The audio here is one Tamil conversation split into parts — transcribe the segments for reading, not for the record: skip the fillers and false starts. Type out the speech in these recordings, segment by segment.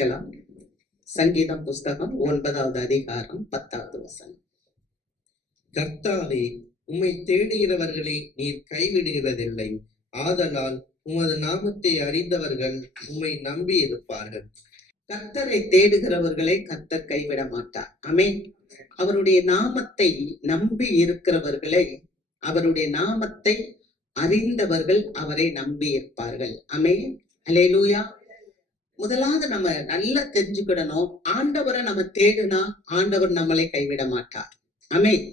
வாசிக்கலாம். சங்கீதம் புஸ்தகம் 9வது அதிகாரம் 10வது வசனம். கர்த்தாவே, உம்மை தேடுகிறவர்களை நீர் கைவிடுகிறதில்லை. ஆதலால் உமது நாமத்தை அறிந்தவர்கள் உம்மை நம்பி இருப்பார்கள். கர்த்தரை தேடுகிறவர்களை கர்த்தர் கைவிட மாட்டார். ஆமென். அவருடைய நாமத்தை நம்பி இருக்கிறவர்களை, அவருடைய நாமத்தை அறிந்தவர்கள் அவரை நம்பி இருப்பார்கள். ஆமென். அல்லேலூயா. முதலாவது நம்ம நல்லா தெரிஞ்சுக்கிடணும், ஆண்டவரை நம்ம தேடுனா ஆண்டவர் நம்மளை கைவிட மாட்டார். ஆமென்.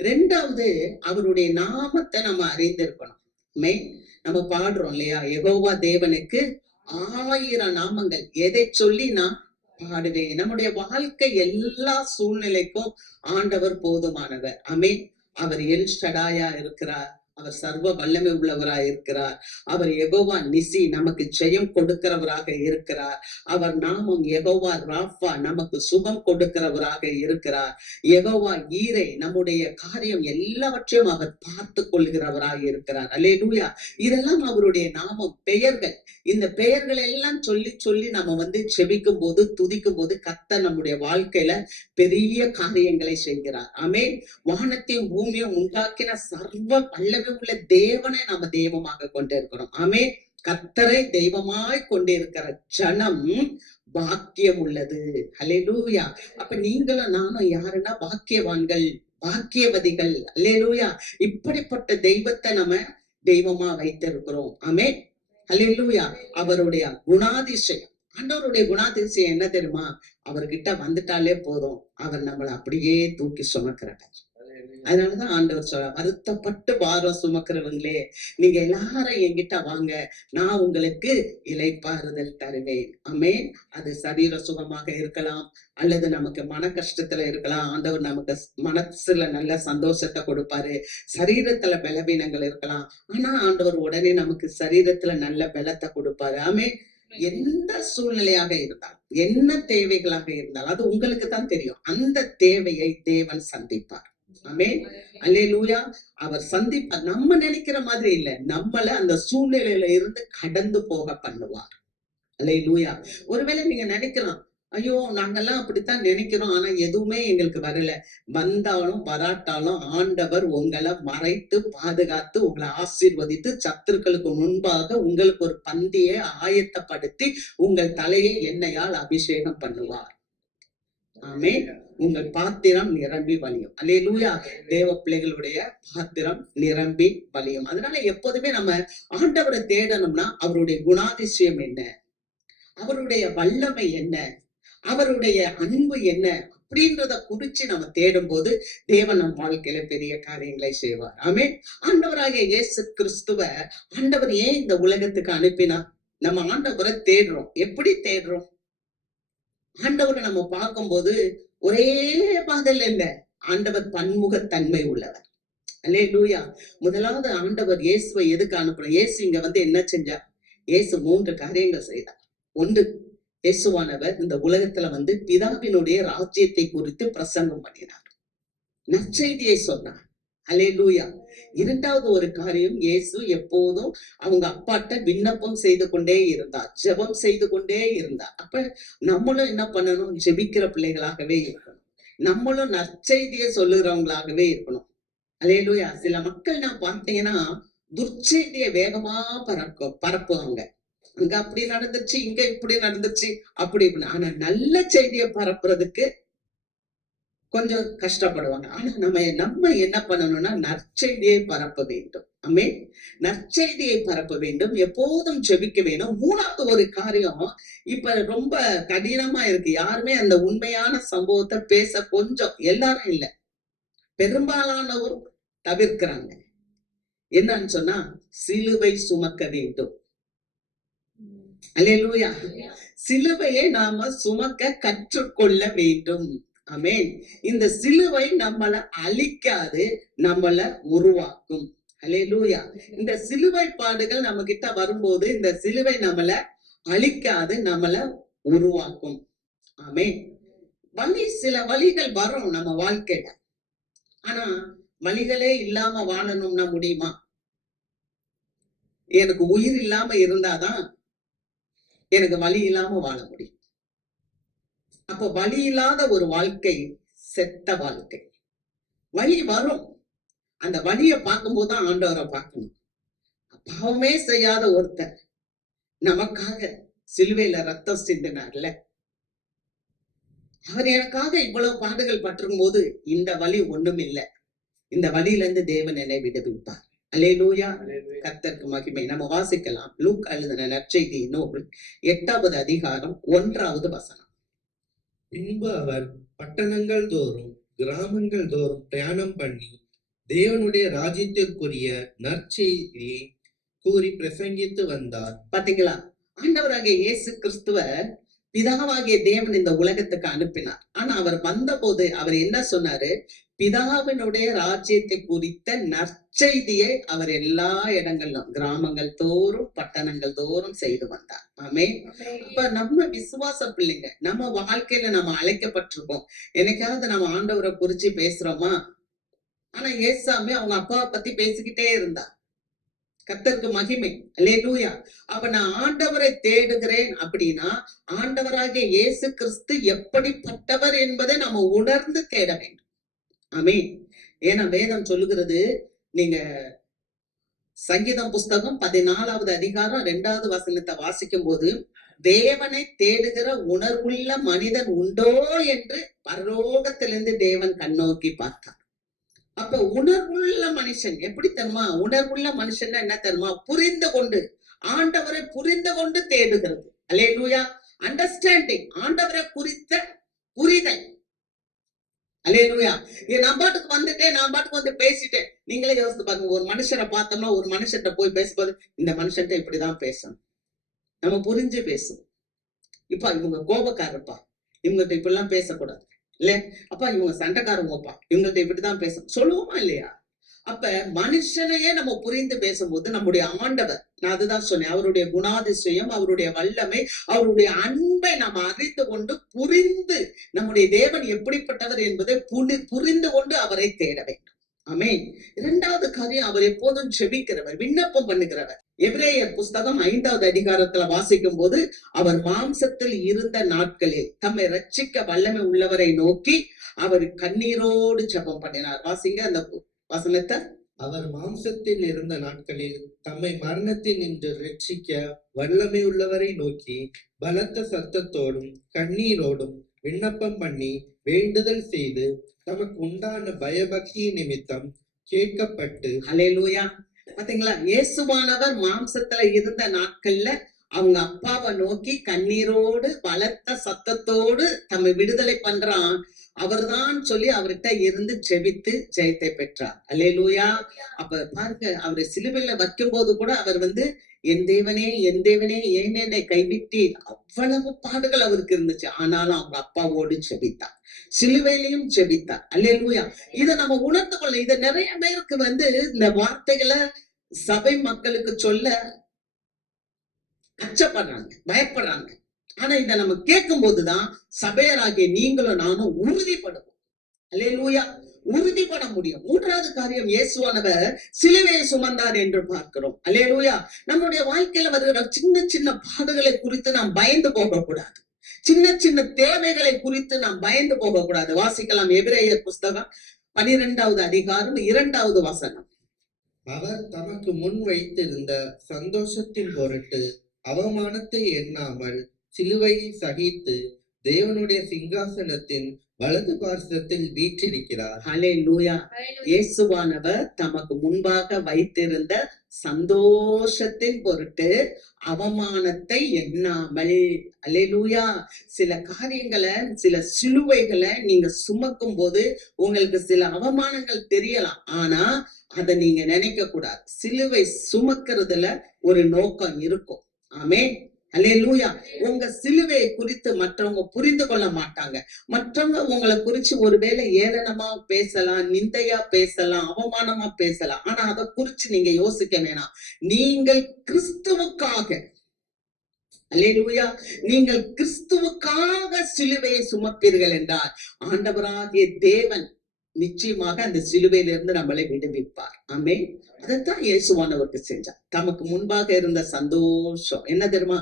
ரெண்டாவது, அவருடைய நாமத்தை நம்ம அறிந்திருக்கணும். ஆமென். நம்ம பாடுறோம் இல்லையா, யெகோவா தேவனுக்கு 1000 நாமங்கள். எதை சொல்லி நான் பாடுவேன்? நம்முடைய வாழ்க்கை எல்லா சூழ்நிலைக்கும் ஆண்டவர் போதுமானவர். ஆமென். அவர் எல் ஷடாயா இருக்கிறார். அவர் சர்வ வல்லமை உள்ளவராய் இருக்கிறார். அவர் யெகோவா நிசி, நமக்கு ஜெயம் கொடுக்கிறவராக இருக்கிறார். அவர் நாமம் யெகோவா ராஃபா, நமக்கு சுகம் கொடுக்கிறவராக இருக்கிறார். யெகோவா ஈரே, நம்முடைய காரியம் எல்லாவற்றையும் அவர் பார்த்து கொள்கிறவராக இருக்கிறார். அல்லேலூயா. இதெல்லாம் அவருடைய நாமம், பெயர்கள். இந்த பெயர்கள் எல்லாம் சொல்லி சொல்லி நம்ம செபிக்கும் போது, துதிக்கும் போது கர்த்தர் நம்முடைய வாழ்க்கையில பெரிய காரியங்களை செய்கிறார். ஆமென். வானத்தையும் பூமியும் உண்டாக்கின சர்வ வல்லமை உள்ள தேவனை நாம தெய்வமாக கொண்டிருக்கிறோம். ஆமென். கர்த்தரை தெய்வமாய் கொண்டிருக்கிற ஜனம் பாக்கியம் உள்ளது. அல்லேலூயா. அப்ப நீங்களும் நானும் யாருன்னா பாக்கியவான்கள், பாக்கியவதிகள். அல்லேலூயா. இப்படிப்பட்ட தெய்வத்தை நம்ம தெய்வமா வைத்திருக்கிறோம். ஆமென். அல்லேலூயா. அவருடைய குணாதிசயம், ஆண்டவருடைய குணாதிசயம் என்ன தெரியுமா? அவர்கிட்ட வந்துட்டாலே போதும், அவர் நம்மளை அப்படியே தூக்கி சுமக்கிறார். அதனாலதான் ஆண்டவர் சொல்ற, வருத்தப்பட்டு பாரம் சுமக்கிறவங்களே, நீங்க எல்லாரும் என்கிட்ட வாங்க, நான் உங்களுக்கு இளைப்பாறுதல் தருவேன். ஆமென். அது சரீர சுகமாக இருக்கலாம், அல்லது நமக்கு மன கஷ்டத்துல இருக்கலாம். ஆண்டவர் நமக்கு மனசுல நல்ல சந்தோஷத்தை கொடுப்பாரு. சரீரத்துல பலவீனங்கள் இருக்கலாம், ஆனா ஆண்டவர் உடனே நமக்கு சரீரத்துல நல்ல பலத்தை கொடுப்பாரு. ஆமென். எந்த சூழ்நிலையாக இருந்தால், என்ன தேவைகளாக இருந்தால், அது உங்களுக்கு தான் தெரியும். அந்த தேவையை தேவன் சந்திப்பார். ஆமென். அல்லேலூயா. அவர் சந்திப்பார். நம்ம நினைக்கிற மாதிரி இல்ல, நம்மள அந்த சூழ்நிலையில இருந்து கடந்து போக பண்ணுவார். அல்லேலூயா. ஒருவேளை நீங்க நினைக்கலாம், ஐயோ நாங்கெல்லாம் அப்படித்தான் நினைக்கிறோம், ஆனா எதுவுமே எங்களுக்கு வரல. வந்தாலும் வராட்டாலும் ஆண்டவர் உங்களை மறைத்து பாதுகாத்து உங்களை ஆசீர்வதித்து சத்துருக்களுக்கு முன்பாக உங்களுக்கு ஒரு பந்தியை ஆயத்தப்படுத்தி உங்கள் தலையை எண்ணெயால் அபிஷேகம் பண்ணுவார். ஆமென். உங்கள் பாத்திரம் நிரம்பி வழியும். அல்லேலூயா. தேவ பிள்ளைகளுடைய பாத்திரம் நிரம்பி வழியும். அதனால எப்போதுமே நம்ம ஆண்டவரை தேடணும்னா அவருடைய குணாதிசயம் என்ன, அவருடைய வல்லமை என்ன, அவருடைய அன்பு என்ன அப்படின்றத குறிச்சு நம்ம தேடும் போது தேவன் நம் வாழ்க்கையில பெரிய காரியங்களை செய்வார். ஆமென். ஆண்டவராகிய இயேசு கிறிஸ்துவ ஆண்டவர் ஏன் இந்த உலகத்துக்கு அனுப்பினார்? நம்ம ஆண்டவரை தேடுறோம். எப்படி தேடுறோம்? ஆண்டவரை நம்ம பார்க்கும்போது ஒரே பாதையில இல்ல, ஆண்டவர் பன்முகத்தன்மை உள்ளவர். அல்லேலூயா. முதலாவது ஆண்டவர் இயேசுவை எதுக்கு அனுப்புறோம்? இயேசு இங்க என்ன செஞ்சார்? இயேசு 3 காரியங்கள் செய்தார். ஒன்று, இயேசுவானவர் இந்த உலகத்துல பிதாவினுடைய ராஜ்யத்தை குறித்து பிரசங்கம் பண்ணினார், நற்செய்தியை சொன்னார். அல்லேலூயா. இரண்டாவது ஒரு காரியம், இயேசு எப்போதும் அவங்க அப்பாட்ட விண்ணப்பம் செய்து கொண்டே இருந்தார், ஜெபம் செய்து கொண்டே இருந்தார். அப்ப நம்மளும் என்ன பண்ணணும்? ஜெபிக்கிற பிள்ளைகளாகவே இருக்கணும். நம்மளும் நற்செய்தியை சொல்லுகிறவங்களாகவே இருக்கணும். அல்லேலூயா. சில மக்கள் நான் பார்த்தீங்கன்னா துர்ச்செய்தியை வேகமா பரப்புவாங்க. அங்க அப்படி நடந்துச்சு, இங்க இப்படி நடந்துச்சு, அப்படி இப்படி. ஆனா நல்ல செய்தியை பரப்புறதுக்கு கொஞ்சம் கஷ்டப்படுவாங்க. ஆனா நம்ம என்ன பண்ணணும்னா நற்செய்தியை பரப்ப வேண்டும். ஆமென். நற்செய்தியை பரப்ப வேண்டும், எப்போதும் ஜெபிக்க வேண்டும். மூணாவது ஒரு காரியம், இப்ப ரொம்ப கடினமா இருக்கு, யாருமே அந்த உண்மையான சம்பவத்தை பேச கொஞ்சம், எல்லாரும் இல்ல, பெரும்பாலானவர் தவிர்க்கிறாங்க. என்னன்னு சொன்னா, சிலுவை சுமக்க வேண்டும். அல்லேலூயா. சிலுவையை நாம சுமக்க கற்றுக்கொள்ள வேண்டும். ஆமென். இந்த சிலுவை நம்மளை அழிக்காது, நம்மளை உருவாக்கும். அல்லேலூயா. இந்த சிலுவை பாடுகள் நம்ம கிட்ட வரும்போது இந்த சிலுவை நம்மளை அழிக்காது, நம்மளை உருவாக்கும். ஆமென். சில வழிகள் வரும் நம்ம வாழ்க்கையில, ஆனா வழிகளே இல்லாம வாழணும்னா முடியுமா? எனக்கு உயிர் இல்லாம இருந்தாதான் எனக்கு வழி இல்லாம வாழ முடியும். அப்ப வழி இல்லாத ஒரு வாழ்க்கை செத்த வாழ்க்கை. வழி வரும், அந்த வழியை பார்க்கும்போது தான் ஆண்டவரை பார்க்கணும். பாவமே செய்யாத ஒருத்தர் நமக்காக சிலுவையில ரத்தம் சிந்தினார்ல, அவர் எனக்காக இவ்வளவு பாடுகள் பட்டிருக்கும் போது இந்த வழி ஒண்ணும் இல்லை, இந்த வழியில இருந்து தேவன் என்னை விடுவிப்பார். அல்லேலூயா, கர்த்தருக்கு மகிமை. நம்ம வாசிக்கலாம் லூக் எழுதின நற்செய்தி நூல் 8வது அதிகாரம் 1வது வசனம். பின்பு அவர் பட்டணங்கள் தோறும் கிராமங்கள் தோறும் பிரயாணம் பண்ணி தேவனுடைய ராஜ்யத்திற்குரிய நற்செய்தியை கூறி பிரசங்கித்து வந்தார். பாத்தீங்களா, ஆண்டவராகிய இயேசு கிறிஸ்துவ பிதாவாகிய தேவன் இந்த உலகத்துக்கு அனுப்பினார். ஆனா அவர் வந்தபோது அவர் என்ன சொன்னாரு? பிதாவினுடைய ராஜ்யத்தை குறித்த நற்செய்தியை அவர் எல்லா இடங்களிலும் கிராமங்கள் தோறும் பட்டணங்கள் தோறும் செய்து வந்தார். ஆமே. இப்ப நம்ம விசுவாச பிள்ளைங்க, நம்ம வாழ்க்கையில நம்ம அழைக்கப்பட்டிருக்கோம். என்னைக்காவது நம்ம ஆண்டவரை குறிச்சு பேசுறோமா? ஆனா ஏசாமி அவங்க அப்பாவை பத்தி பேசிக்கிட்டே இருந்தா. கர்த்தருக்கு மகிமை. அல்லேலூயா. அப்ப நான் ஆண்டவரை தேடுகிறேன் அப்படின்னா ஆண்டவராகிய இயேசு கிறிஸ்து எப்படிப்பட்டவர் என்பதை நம்ம உணர்ந்து தேட வேண்டும். ஆமென். ஏன்னா வேதம் சொல்லுகிறது, நீங்க சங்கீதம் புஸ்தகம் 14வது அதிகாரம் 2வது வசனத்தை வாசிக்கும் போது, தேவனை தேடுகிற உணர்வுள்ள மனிதன் உண்டோ என்று பரலோகத்திலிருந்து தேவன் கண்ணோக்கி பார்த்தார். அப்ப உணர்வுள்ள மனுஷன் எப்படி தெரியுமா? உணர்வுள்ள மனுஷன் என்ன தெரியுமா? புரிந்து கொண்டு, ஆண்டவரை புரிந்து கொண்டு தேடுகிறது. அல்லேலூயா. அண்டர்ஸ்டாண்டிங், ஆண்டவரை குறித்த புரிதல். அல்லேலூயா. நான் பாட்டுக்கு வந்துட்டேன், நான் பாட்டுக்கு வந்து பேசிட்டேன். நீங்களே யோசித்து பாருங்க, ஒரு மனுஷரை பார்த்தோம்னா ஒரு மனுஷன்ட்ட போய் பேசும்போது இந்த மனுஷன்ட்ட இப்படிதான் பேசணும், நம்ம புரிஞ்சு பேசுவோம். இப்ப இவங்க கோபக்காரப்பா, இவங்ககிட்ட இப்படிலாம் பேசக்கூடாது இல்ல, அப்பா இவங்க சண்டைக்காரங்கப்பா, இவங்ககிட்ட இப்படிதான் பேசணும் சொல்லுவோமா இல்லையா? அப்ப மனுஷனையே நம்ம புரிந்து பேசும்போது நம்முடைய ஆண்டவர், நான் அதுதான் சொன்னேன், அவருடைய குணாதிசயம், அவருடைய வல்லமை, அவருடைய அன்பை நாம் அறிந்து கொண்டு புரிந்து நம்முடைய தேவன் எப்படிப்பட்டவர் என்பதை புரிந்து கொண்டு அவரை தேட வேண்டும். ஆமென். 2வது காரியம், அவர் எப்போதும் ஜெபிக்கிறவர், விண்ணப்பம் பண்ணுகிறவர். எபிரேயர் புஸ்தகம் 5வது அதிகாரத்துல வாசிக்கும் போது, அவர் மாம்சத்தில் இருந்த நாட்களில் தம்மை ரட்சிக்க வல்லமை உள்ளவரை நோக்கி அவர் கண்ணீரோடு ஜெபம் பண்ணினார். வாசிங்க அந்த வசனத்தை. அவர் மாம்சத்தில் இருந்த நாட்களில் தம்மை மரணத்தில் நின்று ரட்சிக்க வல்லமை உள்ளவரை நோக்கி பலத்த சத்தத்தோடும் கண்ணீரோடும் விண்ணப்பம் பண்ணி வேண்டுதல் செய்து தமக்கு உண்டான பயபக்தி நிமித்தம் கேட்கப்பட்டு. அல்லேலூயா. பாத்தீங்களா, இயேசுவானவர் மாம்சத்துல இருந்த நாட்கள்ல அவங்க அப்பாவை நோக்கி கண்ணீரோடு பலத்த சத்தத்தோடு தம்மை விடுதலை பண்றான். அவர்தான் சொல்லி அவர்கிட்ட இருந்து ஜெபித்து ஜெயத்தை பெற்றார். அல்லேலூயா. அப்ப பாருங்க, அவரை சிலுவையில வைக்கும் போது கூட அவர் என் தேவனே என் தேவனே ஏன் என்னை கைவிட்டீர், அவ்வளவு பாடுகள் அவருக்கு இருந்துச்சு. ஆனாலும் அவங்க அப்பாவோடு ஜெபித்தார், சிலுவையிலையும் ஜெபித்தார். அல்லேலூயா. இதை நம்ம உணர்ந்து கொள்ள, இதை நிறைய பேருக்கு இந்த வார்த்தைகளை சபை மக்களுக்கு சொல்ல கஷ்டப்படுறாங்க, பயப்படுறாங்க. ஆனா இதை நம்ம கேட்கும் போதுதான் சபையராகிய நீங்களும் நானும் உறுதிப்படுவோம். அல்லேலூயா. உறுதிப்பட முடியும். 3வது காரியம், இயேசுவானவர் சிலுவையை சுமந்தார் என்று பார்க்கிறோம். அல்லேலூயா. நம்முடைய வாழ்க்கையில வருகிற சின்ன சின்ன பாடுகளை குறித்து நாம் பயந்து போகக்கூடாது, சின்ன சின்ன தேவைகளை குறித்து நாம் பயந்து போகக்கூடாது. வாசிக்கலாம் எபிரேயர் புஸ்தகம் 12வது அதிகாரம் 2வது வசனம். அவர் தமக்கு முன் வைத்திருந்த சந்தோஷத்தின் பொருட்டு அவமானத்தை எண்ணாமல் சிலுவையை சகித்து தேவனுடைய சிங்காசனத்தின் வலது பார்சத்தில் வீற்றிருக்கிறார். ஹல்லேலூயா. இயேசுவானவர் தமக்கு முன்பாக வைத்திருந்த சந்தோஷத்தின் பொருட்டு அவமானத்தை எண்ணாமல். அல்லேலூயா. சில காரியங்களை, சில சிலுவைகளை நீங்க சுமக்கும் போது உங்களுக்கு சில அவமானங்கள் தெரியலாம். ஆனா அதை நீங்க நினைக்க கூடாது. சிலுவை சுமக்கிறதுல ஒரு நோக்கம் இருக்கும். ஆமென். அல்லேலூயா. உங்க சிலுவையை குறித்து மற்றவங்க புரிந்து கொள்ள மாட்டாங்க. மற்றவங்க உங்களை குறிச்சு ஒருவேளை ஏளனமா பேசலாம், நிந்தையா பேசலாம், அவமானமா பேசலாம். ஆனா அதை குறிச்சு நீங்க யோசிக்க வேணாம். நீங்கள் கிறிஸ்துவுக்காக, அல்லேலூயா, நீங்கள் கிறிஸ்துவுக்காக சிலுவையை சுமப்பீர்கள் என்றால் ஆண்டவராகிய தேவன் நிச்சயமாக அந்த சிலுவையிலிருந்து நம்மளை விடுவிப்பார். ஆமென். அதைத்தான் இயேசுவானவருக்கு செஞ்சார். தமக்கு முன்பாக இருந்த சந்தோஷம் என்ன தெரியுமா?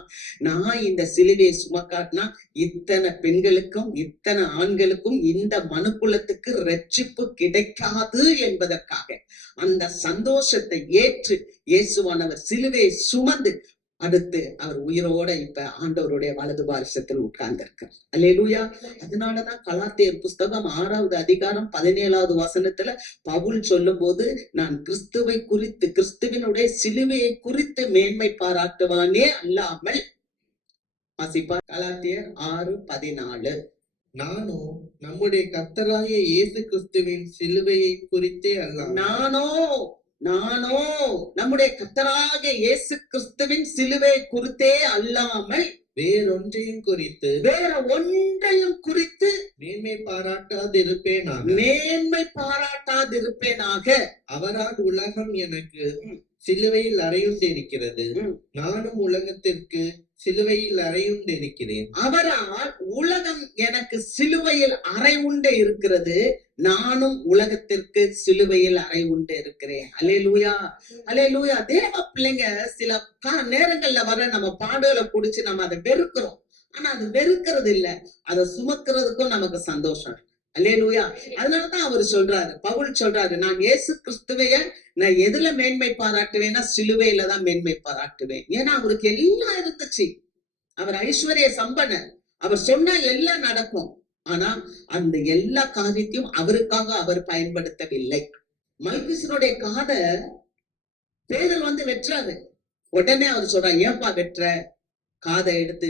நான் இந்த சிலுவையை சுமக்காட்டினா இத்தனை பெண்களுக்கும் இத்தனை ஆண்களுக்கும் இந்த மனுக்குலத்துக்கு ரட்சிப்பு கிடைக்காது என்பதற்காக அந்த சந்தோஷத்தை ஏற்று இயேசுவானவர் சிலுவையை சுமந்து அடுத்து அவர் உயிரோட இப்ப ஆண்டவருடைய வலது பாரிசத்தில் உட்கார்ந்து இருக்கார். அல்லேலூயா. அதனாலதான் கலாத்தியர் புஸ்தகம் 6வது அதிகாரம் 17வது வசனத்துல பவுல் சொல்லும் போது, நான் கிறிஸ்துவை குறித்து கிறிஸ்துவினுடைய சிலுவையை குறித்து மேன்மை பாராட்டுவானே அல்லாமல், வாசிப்பா கலாத்தியர் 6:14. நானோ நம்முடைய கர்த்தராகிய இயேசு கிறிஸ்துவின் சிலுவையை குறித்தே அல்லாமல் நானோ நம்முடைய கர்த்தராகிய இயேசு கிறிஸ்துவின் சிலுவை குறித்தே அல்லாமல் வேற ஒன்றையும் குறித்து மேன்மை பாராட்டாதிருப்பேனாக. அவரால் உலகம் எனக்கு சிலுவையில் அறையுண்டிருக்கிறது, நானும் உலகத்திற்கு சிலுவையில் அறையுண்டிருக்கிறேன். அவரால் உலகம் எனக்கு சிலுவையில் அறை உண்டு இருக்கிறது, நானும் உலகத்திற்கு சிலுவையில் அறை உண்டு இருக்கிறேன். அல்லேலூயா, அல்லேலூயா. தேவ பிள்ளைங்க சில நேரங்கள்ல வர நம்ம பாடுகளை புடிச்சு நம்ம அதை வெறுக்கிறோம். ஆனா அது வெறுக்கிறது இல்ல, அதை சுமக்கிறதுக்கும் நமக்கு சந்தோஷம். அல்லேலூயா. அதனாலதான் அவர் சொல்றாரு, பவுல் சொல்றாரு, நான் இயேசு கிறிஸ்துவைய நான் எதுல மேன்மை பாராட்டுவேன்னா சிலுவையில தான் மேன்மை பாராட்டுவேன். ஏன்னா அவருக்கு எல்லாம் இருந்துச்சு, அவர் ஐஸ்வர்ய சம்பனர், அவர் சொன்னா எல்லாம் நடக்கும். ஆனா அந்த எல்லா காரியத்தையும் அவருக்காக அவர் பயன்படுத்தவில்லை. மல்கிசனுடைய காதை பேதர் வெட்டுறாரு. உடனே அவர் சொல்றாரு, ஏன்பா வெட்டுற? காதை எடுத்து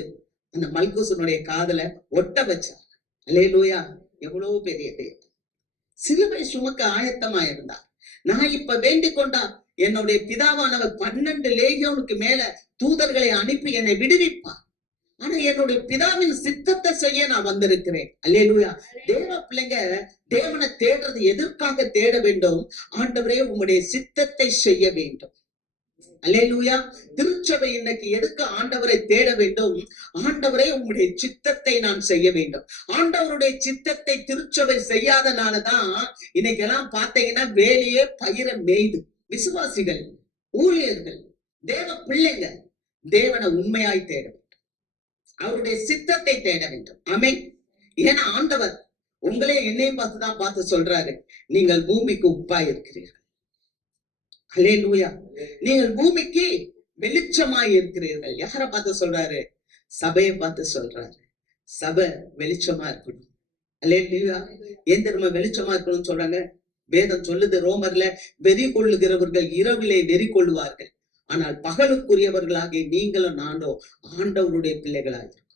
அந்த மல்கிசனுடைய காதல ஒட்ட வச்சார். அல்லேலூயா. எவ்வளவு பெரிய தேவன். சிலுவை சுமக்க ஆயத்தமா இருந்தார். நான் இப்ப வேண்டிக் கொண்டா என்னுடைய பிதாவானவர் 12 லேகியோனுக்கு மேல தூதர்களை அனுப்பி என்னை விடுவிப்பார். ஆனா என்னுடைய பிதாவின் சித்தத்தை செய்ய நான் வந்திருக்கிறேன். அல்லேலூயா. தேவ பிள்ளைங்க தேவனை தேடுறது எதற்காக தேட வேண்டும்? ஆண்டவரே உம்முடைய சித்தத்தை செய்ய வேண்டும். அல்லேலூயா. திருச்சபை இன்னைக்கு எதுக்கு ஆண்டவரை தேட வேண்டும்? ஆண்டவரே உம்முடைய சித்தத்தை நான் செய்ய வேண்டும். ஆண்டவருடைய சித்தத்தை திருச்சபை செய்யாதனாலதான் இன்னைக்கு எல்லாம் பாத்தீங்கன்னா வேலையே பயிரை மேய்து. விசுவாசிகள், ஊழியர்கள், தேவ பிள்ளைங்க தேவனை உண்மையாய் தேட வேண்டும், அவருடைய சித்தத்தை தேட வேண்டும். ஆமென். ஏன்னா ஆண்டவர் உங்களே என்னையும் பார்த்து சொல்றாரு, நீங்கள் பூமிக்கு உப்பாய் இருக்கிறீர்கள். அல்லேலூயா. நீங்கள் பூமிக்கு வெளிச்சமாய் இருக்கிறீர்கள். யார பார்த்து சொல்றாரு? சபையை பார்த்து சொல்றாரு. சபை வெளிச்சமா இருக்கணும். அல்லேலூயா. ஏன் தெரியுமா வெளிச்சமா இருக்கணும்னு சொல்றாங்க? வேதம் சொல்லுது ரோமர்ல, வெறி கொள்ளுகிறவர்கள் இரவிலே வெறி கொள்ளுவார்கள், ஆனால் பகலுக்குரியவர்களாகிய நீங்களும் நானோ ஆண்டவருடைய பிள்ளைகளாக இருக்கோம்.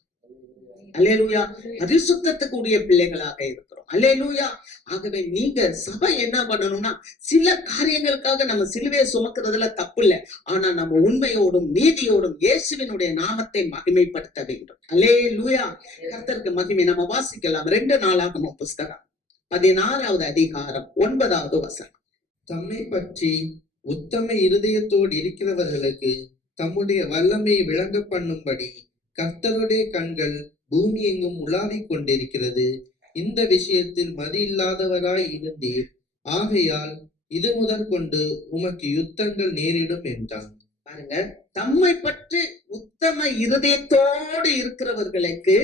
அல்லேலூயா. பரிசுத்தத்துக்குரிய பிள்ளைகளாக இருக்கிறோம். அல்லேலூயா. ஆகவே நீங்க சபை என்ன பண்ணணும்னா, சில காரியங்களுக்காக நம்ம சிலுவையை சுமக்கிறதுல தப்பு இல்லை, ஆனா நம்ம உண்மையோடும் நீதியோடும் இயேசுவினுடைய நாமத்தை மகிமைப்படுத்த வேண்டும். அல்லேலூயா. கர்த்தருக்கு மகிமை. நம்ம வாசிக்கலாம் 2 நாளாகமம் புஸ்தகம் 16வது அதிகாரம் 9வது வசனம். தம்மை பற்றி உத்தம இருதயத்தோடு இருக்கிறவர்களுக்கு தம்முடைய வல்லமையை விளங்க பண்ணும்படி கர்த்தருடைய கண்கள் பூமி எங்கும் உலாவிக் கொண்டிருக்கிறது. இந்த விஷயத்தில் மதி இல்லாதவராய் இருந்தீர், ஆகையால் இது முதற்கொண்டு உமக்கு யுத்தங்கள் நேரிடும் என்றான். பாருங்க, தம்மை பற்றி உத்தம இருதயத்தோடு இருக்கிறவர்களுக்கு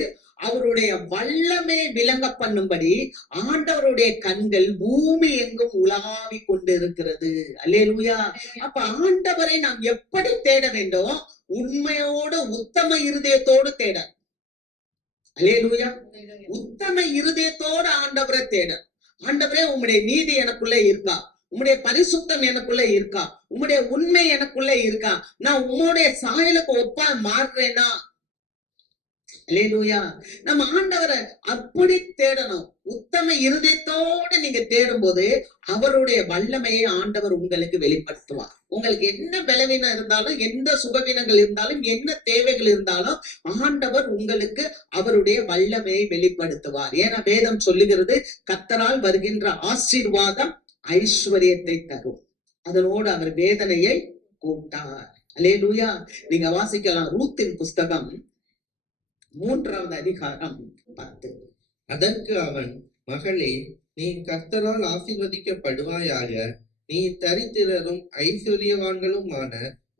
அவருடைய வல்லமை விளங்க பண்ணும்படி ஆண்டவருடைய கண்கள் பூமி எங்கும் உலாவி கொண்டு இருக்கிறது. அல்லேலூயா. அப்ப ஆண்டவரை நாம் எப்படி தேட வேண்டும்? உண்மையோடு உத்தம இருதயத்தோடு தேட. அல்லேலூயா. உத்தம இருதயத்தோடு ஆண்டவரை தேட. ஆண்டவரே உம்முடைய நீதி எனக்குள்ள இருக்கா? உம்முடைய பரிசுத்தம் எனக்குள்ள இருக்கா? உம்முடைய உண்மை எனக்குள்ள இருக்கா? நான் உம்முடைய சாயலுக்கு ஒப்பா மாறுறேனா? அல்லேலூயா. நம்ம ஆண்டவரை அப்படி தேடணும். உத்தம இருதயத்தோடு நீங்க தேடும் போது அவருடைய வல்லமையை ஆண்டவர் உங்களுக்கு வெளிப்படுத்துவார். உங்களுக்கு என்ன பலவீனம் இருந்தாலும், எந்த சுகவீனங்கள் இருந்தாலும், என்ன தேவைகள் இருந்தாலும் ஆண்டவர் உங்களுக்கு அவருடைய வல்லமையை வெளிப்படுத்துவார். ஏன்னா வேதம் சொல்லுகிறது, கர்த்தரால் வருகின்ற ஆசீர்வாதம் ஐஸ்வர்யத்தை தரும், அதனோடு அவர் வேதனையை கூட்டார். அல்லேலூயா. நீங்க வாசிக்கலாம் ரூத்தின் புஸ்தகம் 3வது அதிகாரம் 10. அதற்கு அவன், மகளே, நீ கர்த்தரால் ஆசீர்வதிக்கப்படுவாயாக. நீ தரித்திரரும் ஐஸ்வர்யவான்களுமான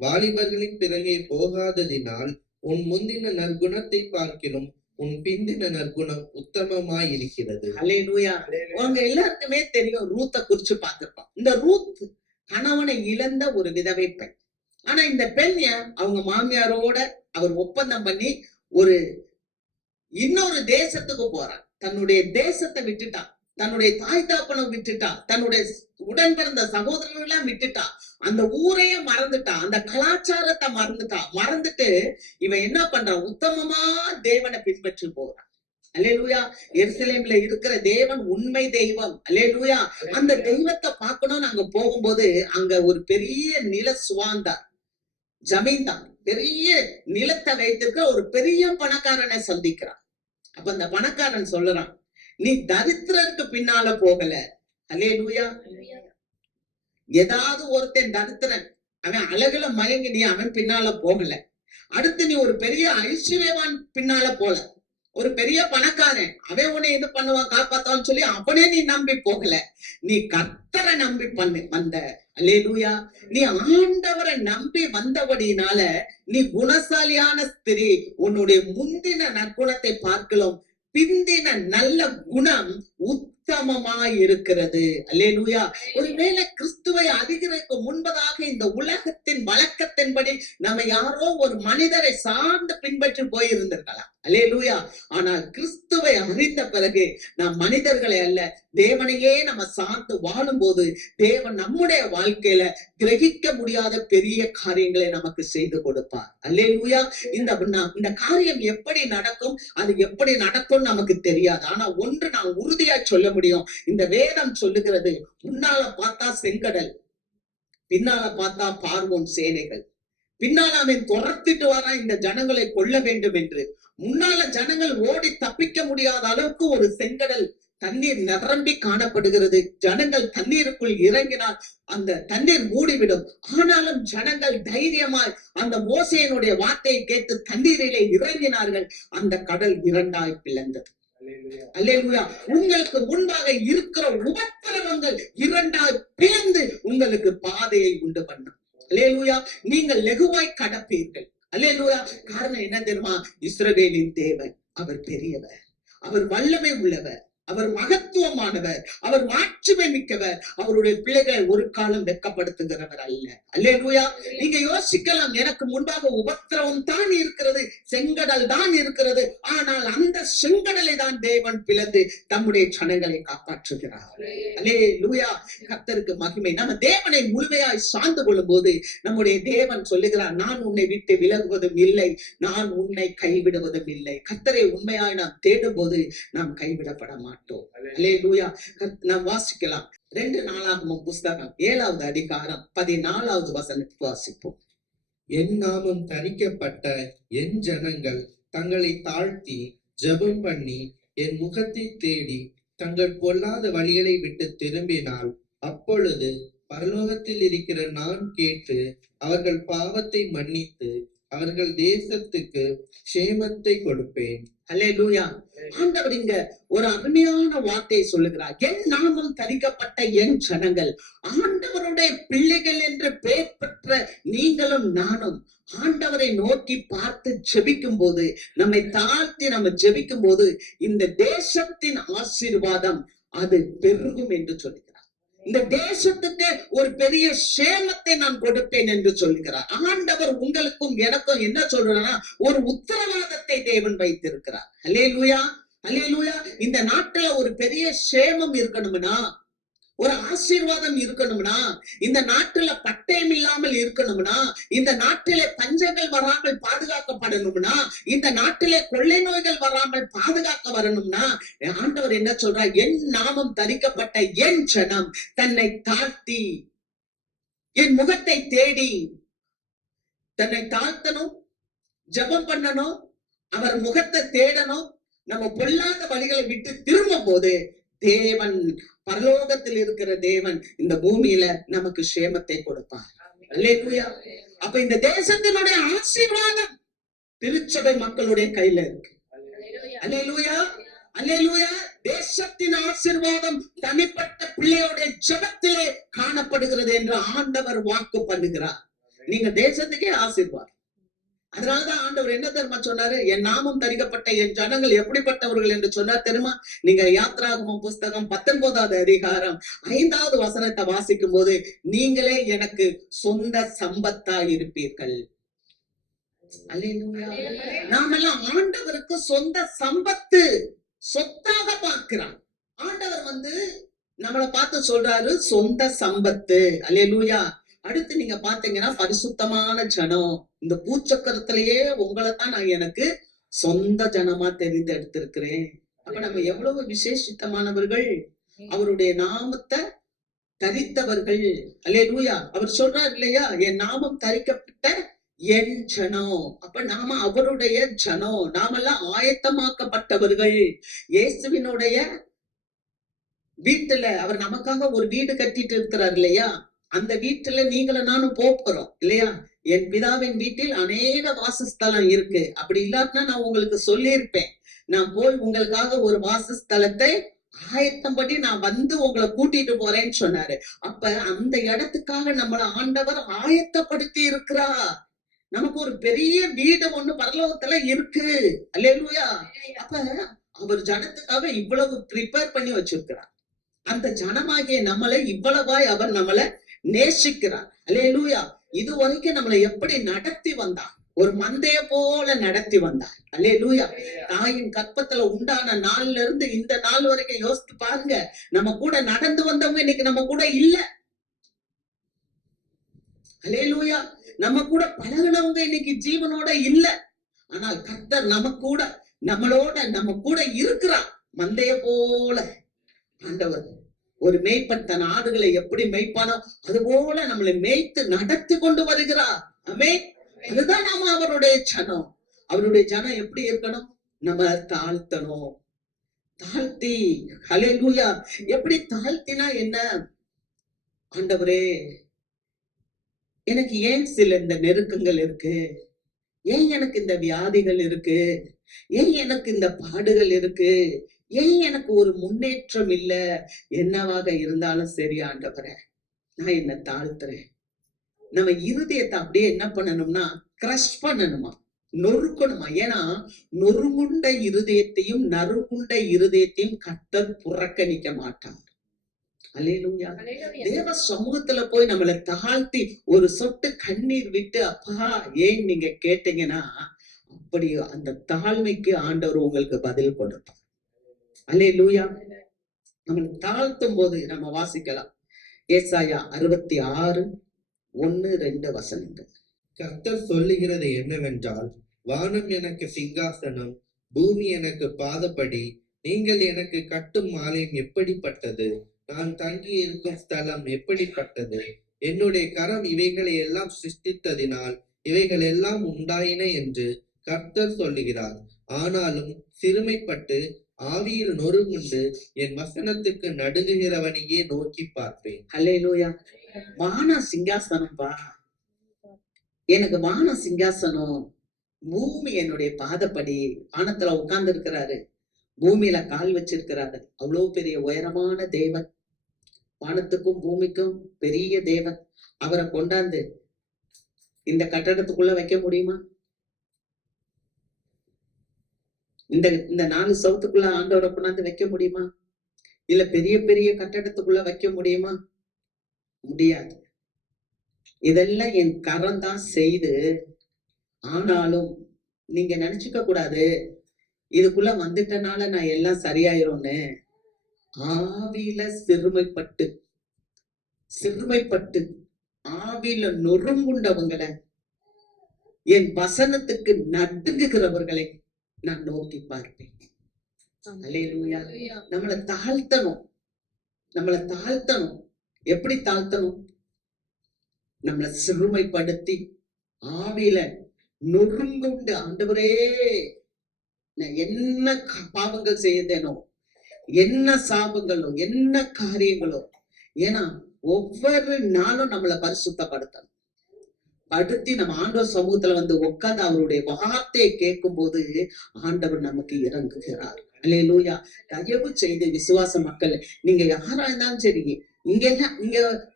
வாலிபர்களின் பிறகே போகாததினால் உன் முந்தின நற்குணத்தை பார்க்கிலும் உன் பிந்தின நற்குணம் உத்தமமாயிருக்கிறது. அல்லேலூயா. உங்க எல்லாருக்குமே தெரியும், ரூத்தை குறிச்சு பார்த்திருப்போம். இந்த ரூத் கணவனை இழந்த ஒரு விதவை பெண். ஆனா இந்த பெண் அவங்க மாமியாரோட அவர் ஒப்பந்தம் பண்ணி ஒரு இன்னொரு தேசத்துக்கு போறான். தன்னுடைய தேசத்தை விட்டுட்டான், தன்னுடைய தாய் தாப்பனை விட்டுட்டா, தன்னுடைய உடன் பிறந்த சகோதரர்கள் எல்லாம் விட்டுட்டா, அந்த ஊரையே மறந்துட்டா, அந்த கலாச்சாரத்தை மறந்துட்டா. மறந்துட்டு இவன் என்ன பண்றான், உத்தமமா தேவனை பின்பற்றி போறான். அல்லேலூயா. எருசலேம்ல இருக்கிற தேவன் உண்மை தெய்வம். அல்லேலூயா. அந்த தெய்வத்தை பார்க்கணும்னு அங்க போகும்போது அங்க ஒரு பெரிய நில சுவாந்தார், ஜமீன்தார், பெரிய நிலத்தை வைத்திருக்க ஒரு பெரிய பணக்காரனை சந்திக்கிறான். அப்ப அந்த பணக்காரன் சொல்லுறான், நீ தரித்திரருக்கு பின்னால போகல. அல்லேலூயா. ஏதாவது ஒருத்தன் தரித்திரன், அவன் அழகுல மயங்கி நீ அவன் பின்னால போகல. அடுத்து நீ ஒரு பெரிய ஐஸ்வர்யவான் பின்னால போல, ஒரு பெரிய பணக்காரன் அவன் உன்னை இது பண்ணுவான் காப்பாத்தான்னு சொல்லி அவனே நீ நம்பி போகல. நீ கர்த்தரை நம்பி வந்த. அல்லேலூயா. நீ ஆண்டவரை நம்பி வந்தபடினால நீ குணசாலியான ஸ்திரீ. உன்னுடைய முந்தின நற்குணத்தை பார்க்கலாம், பிந்தின நல்ல குணம் உத்தமமாய் இருக்கிறது. அல்லேலூயா. ஒருவேளை கிறிஸ்துவை அறிகிறதுக்கு முன்பதாக இந்த உலகத்தின் வழக்கத்தின்படி நம்ம யாரோ ஒரு மனிதரை சார்ந்து பின்பற்றி போயிருந்திருக்கலாம். அல்லேலூயா. ஆனால் கிறிஸ்துவை அறிந்த பிறகு நாம் மனிதர்களை அல்ல, தேவனையே நம்ம சார்ந்து வாழும் போது தேவன் நம்முடைய வாழ்க்கையில கிரகிக்க முடியாத பெரிய காரியங்களை நமக்கு செய்து கொடுப்பார். அல்லேலூயா. இந்த காரியம் எப்படி நடக்கும், அது எப்படி நடக்கும் நமக்கு தெரியாது. ஆனா ஒன்று நான் உறுதியா சொல்ல முடியும், இந்த வேதம் சொல்லுகிறது, முன்னால பார்த்தா செங்கடல், பின்னால பார்த்தா பார்வோன் சேனைகள். பின்னால அவன் துரத்திட்டு வரான் இந்த ஜனங்களை கொல்ல வேண்டும் என்று. முன்னால ஜனங்கள் ஓடி தப்பிக்க முடியாத அளவுக்கு ஒரு செங்கடல் தண்ணீர் நிரம்பி காணப்படுகிறது. ஜனங்கள் தண்ணீருக்குள் இறங்கினால் அந்த தண்ணீர் மூடிவிடும். ஆனாலும் ஜனங்கள் தைரியமாய் அந்த மோசேயினுடைய வார்த்தையை கேட்டு தண்ணீரிலே இறங்கினார்கள். அந்த கடல் இரண்டாய் பிளந்தது. அல்லேலூயா. உங்களுக்கு முன்பாக இருக்கிற உபத்திரவங்கள் இரண்டாய் பிளந்து உங்களுக்கு பாதையை உண்டு பண்ணும். அல்லேலூயா. நீங்கள் லெகுவாய் கடப்பீர்கள். அல்லேலூயா. காரணம் என்ன தெரியுமா, இஸ்ரவேலின் தேவன் அவர் பெரியவர், அவர் வல்லமை உள்ளவர், அவர் மகத்துவமானவர், அவர் மாட்சிமை மிக்கவர். அவருடைய பிள்ளைகளை ஒரு காலம் வெட்கப்படுத்துகிறவர் அல்ல. அல்லேலூயா. நீங்க யோசிக்கலாம், எனக்கு முன்பாக உபத்திரவம் தான் இருக்கிறது, செங்கடல் தான் இருக்கிறது, ஆனால் அந்த செங்கடலை தான் தேவன் பிளந்து தம்முடைய ஜனங்களை காப்பாற்றுகிறார். அல்லேலூயா. கர்த்தருக்கு மகிமை. நம்ம தேவனை முழுமையாய் சார்ந்து கொள்ளும் போது நம்முடைய தேவன் சொல்லுகிறார், நான் உன்னை விட்டு விலகுவதும் இல்லை, நான் உன்னை கைவிடுவதும் இல்லை. கர்த்தரை உண்மையாய் நாம் தேடும் போது நாம் கைவிடப்பட மாட்டோம். அல்லேலூயா. நாம் வாசிக்கலாம், 2 நாளாகமம் புஸ்தகம் 7வது அதிகாரம் 14வது வசனத்தை வாசிப்போம். என் நாமம் தரிக்கப்பட்ட என் ஜனங்கள் தங்களை தாழ்த்தி ஜெபம் பண்ணி என் முகத்தை தேடி தங்கள் பொல்லாத வழிகளை விட்டு திரும்பினால், அப்பொழுது பரலோகத்தில் இருக்கிற நான் கேட்டு அவர்கள் பாவத்தை மன்னித்து அவர்கள் தேசத்துக்கு க்ஷேமத்தை கொடுப்பேன். அல்லேலூயா. ஆண்டவர் இங்க ஒரு அருமையான வார்த்தையை சொல்லுகிறார், என் நாமம் தரிக்கப்பட்ட என் ஜனங்கள். ஆண்டவருடைய பிள்ளைகள் என்று பெயர் பெற்ற நீங்களும் நானும் ஆண்டவரை நோக்கி பார்த்து ஜெபிக்கும் போது, நம்மை தாழ்த்தி நம்ம ஜெபிக்கும் போது இந்த தேசத்தின் ஆசீர்வாதம் அது பெருகும் என்று சொல்லுகிறார். இந்த தேசத்துக்கு ஒரு பெரிய சேமத்தை நான் கொடுப்பேன் என்று சொல்லுகிறார். ஆண்டவர் உங்களுக்கும் எனக்கும் என்ன சொல்றாருன்னா, ஒரு உத்தரவாதத்தை தேவன் வைத்திருக்கிறார். அல்லேலூயா. அல்லேலூயா. இந்த நாட்டுல ஒரு பெரிய சேமம் இருக்கணும்னா, ஒரு ஆசீர்வாதம் இருக்கணும்னா, இந்த நாட்டுல பட்டயம் இல்லாமல் இருக்கணும்னா, இந்த நாட்டிலே பஞ்சங்கள் வராமல் பாதுகாக்கப்படணும்னா, இந்த நாட்டிலே கொள்ளை நோய்கள் வராமல் பாதுகாக்க வரணும்னா, ஆண்டவர் என்ன சொல்றார், என் நாமம் தரிக்கப்பட்ட என் ஜனம் தன்னை தாழ்த்தி என் முகத்தை தேடி தன்னை தாழ்த்தணும், ஜெபம் பண்ணணும், அவர் முகத்தை தேடணும். நம்ம பொல்லாத வழிகளை விட்டு திரும்பும் போது தேவன், பரலோகத்தில் இருக்கிற தேவன் இந்த பூமியில நமக்கு சேமத்தை கொடுப்பார். அல்லேலூயா. அப்ப இந்த தேசத்தினுடைய ஆசீர்வாதம் திருச்சபை மக்களுடைய கையில இருக்கு. அல்லேலூயா. அல்லேலூயா. தேசத்தின் ஆசீர்வாதம் தனிப்பட்ட பிள்ளையோட ஜெபத்திலே காணப்படுகிறது என்று ஆண்டவர் வாக்கு பண்ணுகிறார். நீங்க தேசத்துக்கே ஆசீர்வாதம். அதனாலதான் ஆண்டவர் என்ன தெரியுமா சொன்னாரு? என் நாமம் தரிக்கப்பட்ட என் ஜனங்கள் எப்படிப்பட்டவர்கள் என்று சொன்னார் தெரியுமா? நீங்க யாத்ராகமம் புஸ்தகம் 19வது அதிகாரம் 5வது வசனத்தை வாசிக்கும் போது, நீங்களே எனக்கு சொந்த சம்பத்தா இருப்பீர்கள். அல்லேலூயா. நாமெல்லாம் ஆண்டவருக்கு சொந்த சம்பத்து, சொத்தாக பார்க்கிறார். ஆண்டவர் நம்மளை பார்த்து சொல்றாரு சொந்த சம்பத்து. அல்லேலூயா. அடுத்து நீங்க பாத்தீங்கன்னா பரிசுத்தமான ஜனம். இந்த பூச்சக்கரத்திலேயே உங்களைத்தான் நான் எனக்கு சொந்த ஜனமா தெரிந்தெடுத்திருக்கிறேன். அப்ப நம்ம எவ்வளவு விசேஷித்தமானவர்கள், அவருடைய நாமத்தை தரித்தவர்கள். அல்லேலூயா. அவர் சொல்றார் இல்லையா, என் நாமம் தரிக்கப்பட்ட என் ஜனம். அப்ப நாம அவருடைய ஜனம். நாமெல்லாம் ஆயத்தமாக்கப்பட்டவர்கள். இயேசுவினுடைய வீட்டுல அவர் நமக்காக ஒரு வீடு கட்டிட்டு இருக்கிறார் இல்லையா, அந்த வீட்டுல நீங்களும் நானும் போறோம் இல்லையா. என் பிதாவின் வீட்டில் அநேக வாசஸ்தலம் இருக்கு. அப்படி இல்லாட்டினா நான் உங்களுக்கு சொல்லியிருப்பேன். நான் போய் உங்களுக்காக ஒரு வாசஸ்தலத்தை ஆயத்தம் பண்ணி நான் உங்களை கூட்டிட்டு போறேன்னு சொன்னாரு. அப்ப அந்த இடத்துக்காக நம்மள ஆண்டவர் ஆயத்தப்படுத்தி இருக்கிறார். நமக்கு ஒரு பெரிய வீடு ஒண்ணு பரலோகத்துல இருக்கு. அல்லேலூயா. அப்ப அவர் ஜனத்துக்காக இவ்வளவு ப்ரிப்பேர் பண்ணி வச்சிருக்கிறார். அந்த ஜனமாகிய நம்மளை இவ்வளவாய் அவர் நம்மளை நேசிக்கிறார். அல்லேலூயா. இது வரைக்கும் நம்மளை எப்படி நடத்தி வந்தார்? ஒரு மந்தைய போல நடத்தி வந்தார். அல்லேலூயா. தாயின் கற்பத்துல உண்டான நாள்ல இருந்து இந்த நாள் வரைக்கும் யோசித்து பாருங்க. நம்ம கூட நடந்து வந்தவங்க இன்னைக்கு நம்ம கூட இல்ல. அல்லேலூயா. நம்ம கூட பழகினவங்க இன்னைக்கு ஜீவனோட இல்ல. ஆனால் கர்த்தர் நம்ம கூட இருக்கிறார். மந்தைய போல ஆண்டவர் ஒரு மேய்ப்பன் தன் ஆடுகளை எப்படி மேய்ப்பானோ அது போல நம்மளை மேய்த்து நடத்தி கொண்டு வருகிறார். ஆமென். அதுதான் நாம அவருடைய ஜனம். அவருடைய ஜனம் எப்படி இருக்கணும்? நம்ம தாழ்த்தணும். தாழ்த்தி, ஹல்லேலூயா. எப்படி தாழ்த்தினா என்ன? ஆண்டவரே, எனக்கு ஏன் சில இந்த நெருக்கங்கள் இருக்கு? ஏன் எனக்கு இந்த வியாதிகள் இருக்கு? ஏன் எனக்கு இந்த பாடுகள் இருக்கு? ஏன் எனக்கு ஒரு முன்னேற்றம் இல்ல? என்னவாக இருந்தாலும் சரி ஆண்டவரே, நான் என்ன தாழ்த்துறேன். நம்ம இருதயத்தை அப்படியே என்ன பண்ணணும்னா கிரஷ் பண்ணணுமா, நொறுக்கணுமா. ஏன்னா நொறுங்குண்ட இருதயத்தையும் நறுங்குண்ட இருதயத்தையும் கர்த்தர் புறக்கணிக்க மாட்டார். அல்லேலூயா. தேவ சமூகத்துல போய் நம்மளை தாழ்த்தி ஒரு சொட்டு கண்ணீர் விட்டு, அப்பா ஏன் நீங்க கேட்டீங்கன்னா, அப்படி அந்த தாழ்மைக்கு ஆண்டவர் உங்களுக்கு பதில் கொடுப்பார். அல்லேலூயா. நம்ம தாழ்த்தும் போது நம்ம வாசிக்கலாம். ஏசாயா 66:1-2 வசனங்கள். கர்த்தர் சொல்லுகிறது என்னவென்றால், வானம் எனக்கு சிங்காசனம், பூமி எனக்கு பாதப்படி. நீங்கள் எனக்கு கட்டும் ஆலயம் எப்படிப்பட்டது? நான் தங்கி இருக்கும் ஸ்தலம் எப்படிப்பட்டது? என்னுடைய கரம் இவைகளை எல்லாம் சிருஷ்டித்ததினால் இவைகள் எல்லாம் உண்டாயின என்று கர்த்தர் சொல்லுகிறார். ஆனாலும் சிறுமைப்பட்டு ஆவியில் நொறுங்குண்டு என் வசனத்துக்கு நடுங்குகிறவனையே நோக்கி பார்ப்பேன். அல்லேலூயா. வான சிங்காசனம் பா, எனக்கு வான சிங்காசனம். பூமி என்னுடைய பாதப்படி. வானத்துல உட்கார்ந்து இருக்கிறாரு, பூமியில கால் வச்சிருக்கிறாரு. அவ்வளவு பெரிய உயரமான தேவன், வானத்துக்கும் பூமிக்கும் பெரிய தேவன். அவரை கொண்டாந்து இந்த கட்டடத்துக்குள்ள வைக்க முடியுமா? இந்த 4 சவுத்துக்குள்ள ஆண்டவரை கொண்டாந்து வைக்க முடியுமா? இல்ல பெரிய பெரிய கட்டடத்துக்குள்ள வைக்க முடியுமா? முடியாது. இதெல்லாம் என் கரம் தான் செய்து. ஆனாலும் நீங்க நினைச்சுக்க கூடாது இதுக்குள்ள வந்துட்டனால நான் எல்லாம் சரியாயிரும்னு. ஆவியில சிறுமைப்பட்டு ஆவியில நொறுங்குண்டவங்களை, என் வசனத்துக்கு நடுங்குகிறவர்களை நான் நோக்கி பார்ப்பேன். அல்லேலூயா. நம்மளை தாழ்த்தணும். எப்படி தாழ்த்தணும்? நம்மளை சிறுமைப்படுத்தி ஆவியில நொறுங்குண்டு, ஆண்டவரே நான் என்ன பாவங்கள் செய்தேனோ, என்ன சாபங்களோ, என்ன காரியங்களோ. ஏன்னா ஒவ்வொரு நாளும் நம்மளை பரிசுத்தப்படுத்தணும். படுத்தி நம்ம ஆண்டவர் சமூகத்துல உட்கார்ந்து அவருடைய வார்த்தையை கேட்கும் போது ஆண்டவர் நமக்கு இறங்குகிறார். அல்லேலூயா. தயவு செய்து விசுவாச மக்கள், நீங்க யாரா இருந்தாலும் சரி, இங்க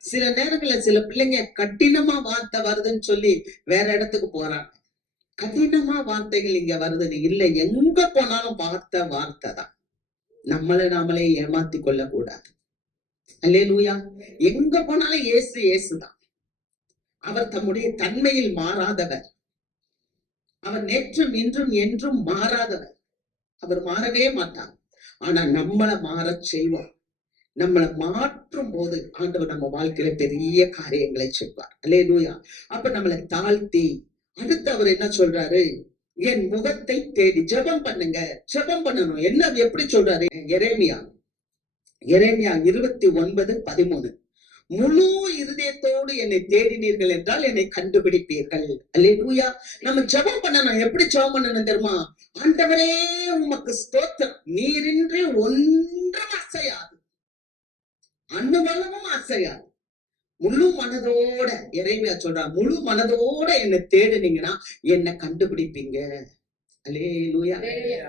சில நேரங்கள்ல சில பிள்ளைங்க கடினமா வார்த்தை வருதுன்னு சொல்லி வேற இடத்துக்கு போறாங்க. கடினமா வார்த்தைகள் இங்க வருது இல்ல, எங்க போனாலும் வார்த்தை வார்த்தை தான். நம்மளை நாமளே ஏமாத்தி கொள்ள கூடாது. அல்லேலூயா. எங்க போனாலும் இயேசு இயேசுதான். அவர் தம்முடைய தன்மையில் மாறாதவர். அவர் நேற்றும் இன்றும் என்றும் மாறாதவர். அவர் மாறவே மாட்டார். ஆனா நம்மளை மாறச் செய்வார். நம்மளை மாற்றும் போது ஆண்டவர் நம்ம வாழ்க்கையில பெரிய காரியங்களை செய்வார். அல்லேலூயா. அப்ப நம்மளை தாழ்த்தி அடுத்து அவர் என்ன சொல்றாரு? என் முகத்தை தேடி ஜெபம் பண்ணுங்க. ஜெபம் பண்ணணும். என்ன எப்படி சொல்றாரு? எரேமியா 29:13. முழு இருதயத்தோடு என்னை தேடினீர்கள் என்றால் என்னை கண்டுபிடிப்பீர்கள். அல்லேலூயா. நம்ம ஜெபம் பண்ணணும். எப்படி ஜெபம் பண்ணணும் தெரியுமா? ஆண்டவரே உமக்கு ஸ்தோத்திரம், நீரின்றி ஒன்றும் அசையாது, அணுவளவும் அசையாது. முழு மனதோட எரேமியா சொல்றான், முழு மனதோட என்னை தேடுனீங்கன்னா என்னை கண்டுபிடிப்பீங்க. அல்லேலூயா.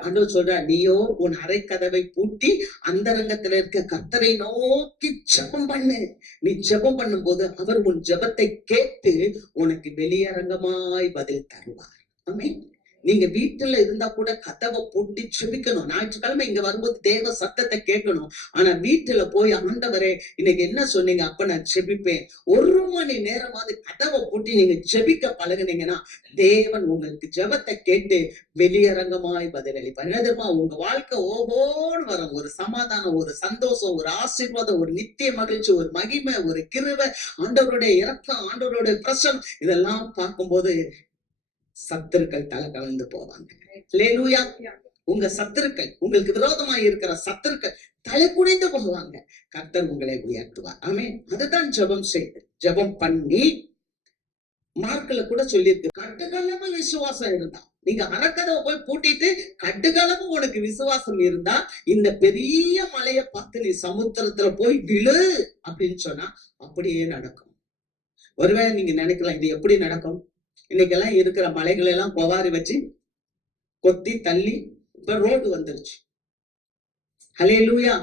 ஆண்டவர் சொல்றார், நீயோ உன் அறை கதவை பூட்டி அந்தரங்கத்துல இருக்க கர்த்தரை நோக்கி ஜெபம் பண்ணு. நீ ஜெபம் பண்ணும் போது அவர் உன் ஜெபத்தை கேட்டு உனக்கு வெளியரங்கமாய் பதில் தருவார். ஆமென். நீங்க வீட்டுல இருந்தா கூட கதவை பூட்டி செபிக்கணும். ஞாயிற்றுக்கிழமை இங்க வரும்போது தேவ சத்தத்தை கேட்கணும். ஆனா வீட்டுல போய் ஆண்டவரே இன்னைக்கு என்ன சொன்னீங்க, அப்ப நான் செபிப்பேன். 1 மணி நேரமாவது கதவை பூட்டி நீங்க செபிக்க பழகுனீங்கன்னா தேவன் உங்களுக்கு ஜெபத்தை கேட்டு வெளியரங்கமாய் பதிலளிப்பார். என்ன தெரியுமா? உங்க வாழ்க்கை ஓஹோன்னு வரும். ஒரு சமாதானம், ஒரு சந்தோஷம், ஒரு ஆசீர்வாதம், ஒரு நித்திய மகிழ்ச்சி, ஒரு மகிமை, ஒரு கிருபை, ஆண்டவருடைய இரக்கம், ஆண்டவருடைய பிரசன்னம், இதெல்லாம் பார்க்கும்போது சத்துருக்கள் தலை கலந்து போவாங்க. அல்லேலூயா. உங்க சத்துருக்கள், உங்களுக்கு விரோதமாய் இருக்கிற சத்துருக்கள் தலை குனிந்து போவாங்க. கர்த்தர் உங்களை உயர்த்துவார். ஆமென். அதுதான் ஜெபம் செய்து ஜெபம் பண்ணி மார்க்ல கூட சொல்லியிருக்கு, கட்டுகளவு விசுவாசம் இருந்தா, நீங்க அறக்கதவை போய் பூட்டிட்டு கட்டுகளவு உனக்கு விசுவாசம் இருந்தா இந்த பெரிய மலையை பார்த்து நீ சமுத்திரத்துல போய் விழு அப்படின்னு சொன்னா அப்படியே நடக்கும். ஒருவேளை நீங்க நினைக்கலாம், இது எப்படி நடக்கும்? இன்னைக்கெல்லாம் இருக்கிற மலைகளை எல்லாம் கொவாரி வச்சு கொத்தி தள்ளி இப்ப ரோடு வந்துருச்சு. ஹல்லேலூயா.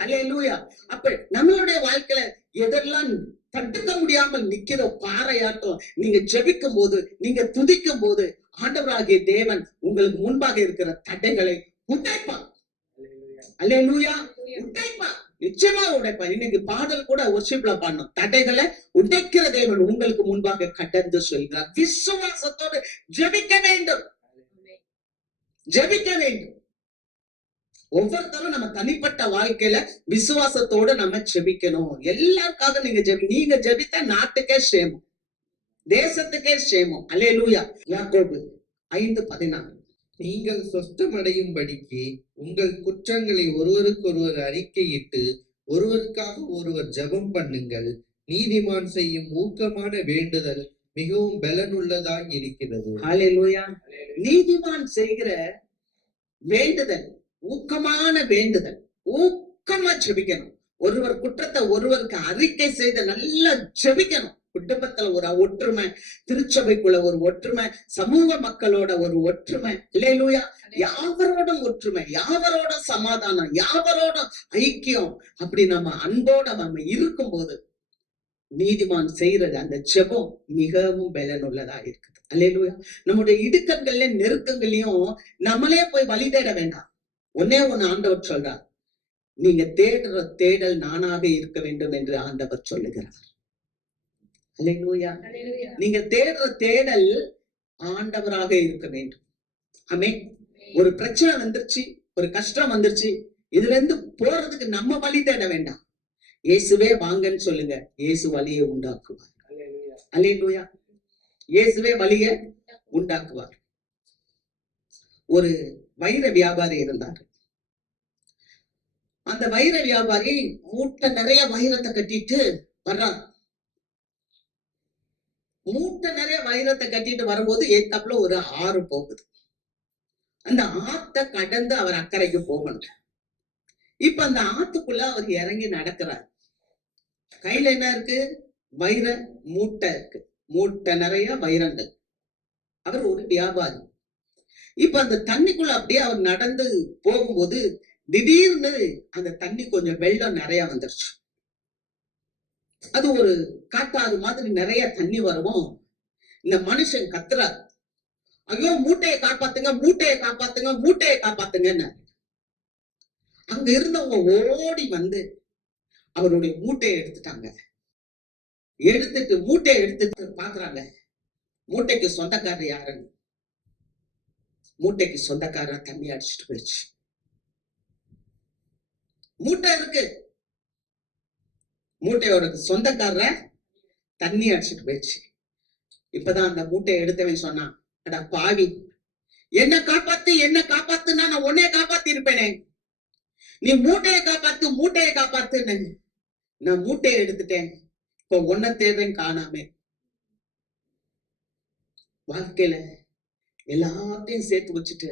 ஹல்லேலூயா. அப்ப நம்மளுடைய வாழ்க்கையில எதெல்லாம் தடுக்க முடியாமல் நிக்கிற பாறையாட்டம் நீங்க ஜெபிக்கும் போது, நீங்க துதிக்கும் போது ஆண்டவராகிய தேவன் உங்களுக்கு முன்பாக இருக்கிற தடைகளை உடைப்பான். அல்லேலூயா. உடைப்பான். நிச்சயமா உடைப்பான். இன்னைக்கு பாடல் கூட வொர்ஷிப்ல பாடணும், தடைகளை உடைக்கிற தேவன் உங்களுக்கு முன்பாக கடந்து சொல்கிறார். விசுவாசத்தோடு ஜெபிக்க வேண்டும். ஜெபிக்க வேண்டும். ஒவ்வொருத்தரும் நம்ம தனிப்பட்ட வாழ்க்கையில விசுவாசத்தோட நம்ம ஜெபிக்கணும். எல்லாருக்காக நீங்க ஜெபித்த நாட்டுக்கே சேமம், தேசத்துக்கே சேமம். அல்லேலூயா. யாக்கோபு 5:16. நீங்கள் சொஸ்தமடையும்படிக்கு உங்கள் குற்றங்களை ஒருவருக்கொருவர் அறிக்கையிட்டு ஒருவருக்காக ஒருவர் ஜெபம் பண்ணுங்கள். நீதிமான் செய்யும் ஊக்கமான வேண்டுதல் மிகவும் பலனுள்ளதாய் இருக்கிறது. ஹல்லேலூயா. நீதிமான் செய்கிற வேண்டுதல், ஊக்கமான வேண்டுதல், ஊக்கமா ஜெபிக்கணும். ஒருவர் குற்றத்தை ஒருவருக்கு அறிக்கை செய்து நல்லா ஜெபிக்கணும். குடும்பத்துல ஒரு ஒற்றுமை, திருச்சபைக்குள்ள ஒரு ஒற்றுமை, சமூக மக்களோட ஒரு ஒற்றுமை. அல்லேலூயா. யாவரோடும் ஒற்றுமை, யாவரோட சமாதானம், யாவரோட ஐக்கியம். அப்படி நம்ம அன்போட நம்ம இருக்கும் போது நீதிமான் செய்யறது அந்த ஜெபம் மிகவும் பலனுள்ளதா இருக்குது. அல்லேலூயா. நம்முடைய இடுக்கங்கள்ல நெருக்கங்களையும் நம்மளே போய் வழி தேட வேண்டாம். ஒன்னே ஒண்ணு ஆண்டவர் சொல்றார், நீங்க தேடுற தேடல் நானாக இருக்க வேண்டும் என்று ஆண்டவர் சொல்லுகிறார். அல்லேலூயா. நீங்க தேடுற தேடல் ஆண்டவராக இருக்க வேண்டும். ஆமென். ஒரு பிரச்சனை வந்துருச்சு, ஒரு கஷ்டம் வந்துருச்சு, இதுல இருந்து போறதுக்கு நம்ம வழி தேட வேண்டாம். இயேசுவே வாங்கன்னு சொல்லுங்க, இயேசு வழியை உண்டாக்குவார். அல்லேலூயா. இயேசுவே வழியை உண்டாக்குவார். ஒரு வைர வியாபாரி இருந்தார். அந்த வைர வியாபாரி மூட்டை நிறைய வைரத்தை கட்டிட்டு வர்றார். மூட்டை நிறைய வைரத்தை கட்டிட்டு வரும்போது ஏத்தாப்புல ஒரு ஆறு போகுது. அந்த ஆத்தை கடந்து அவர் அக்கறைக்கு போகணும். இப்ப அந்த ஆத்துக்குள்ள அவர் இறங்கி நடக்கிறார். கையில என்ன இருக்கு? வைர மூட்டை இருக்கு. மூட்டை நிறைய வைரங்கள். அவர் ஒரு வியாபாரி. இப்ப அந்த தண்ணிக்குள்ள அப்படியே அவர் நடந்து போகும்போது திடீர்னு அந்த தண்ணி கொஞ்சம் வெள்ளம் நிறைய வந்துருச்சு. அது ஒரு காட்டாறு மாதிரி நிறைய தண்ணி வரவும் இந்த மனுஷன் கத்துறார், ஐயோ மூட்டையை காப்பாத்துங்க, மூட்டையை காப்பாத்துங்க, மூட்டையை காப்பாத்துங்கன்னு. அங்க இருந்தவங்க ஓடி வந்து அவருடைய மூட்டையை எடுத்துட்டாங்க. எடுத்துட்டு மூட்டையை எடுத்துட்டு பாக்குறாங்க, மூட்டைக்கு சொந்தக்காரர் யாருன்னு. மூட்டைக்கு சொந்தக்காரர் தண்ணி அடிச்சுட்டு போயிடுச்சு. மூட்டை இருக்கு, மூட்டையோட சொந்தக்காரர தண்ணி அடிச்சுட்டு போயிடுச்சு. இப்பதான் அந்த மூட்டையை எடுத்தவன் சொன்னான், அட பாவி, என்ன காப்பாத்து, என்ன காப்பாத்துன்னா நான் உன்னைய காப்பாத்தி இருப்பேனே, நீ மூட்டையை காப்பாத்து, மூட்டையை காப்பாத்துன்னு. நான் மூட்டையை எடுத்துட்டேன், இப்ப உன்னை தேடுறேன் காணாமே. வாழ்க்கையில எல்லாத்தையும் சேர்த்து வச்சுட்டு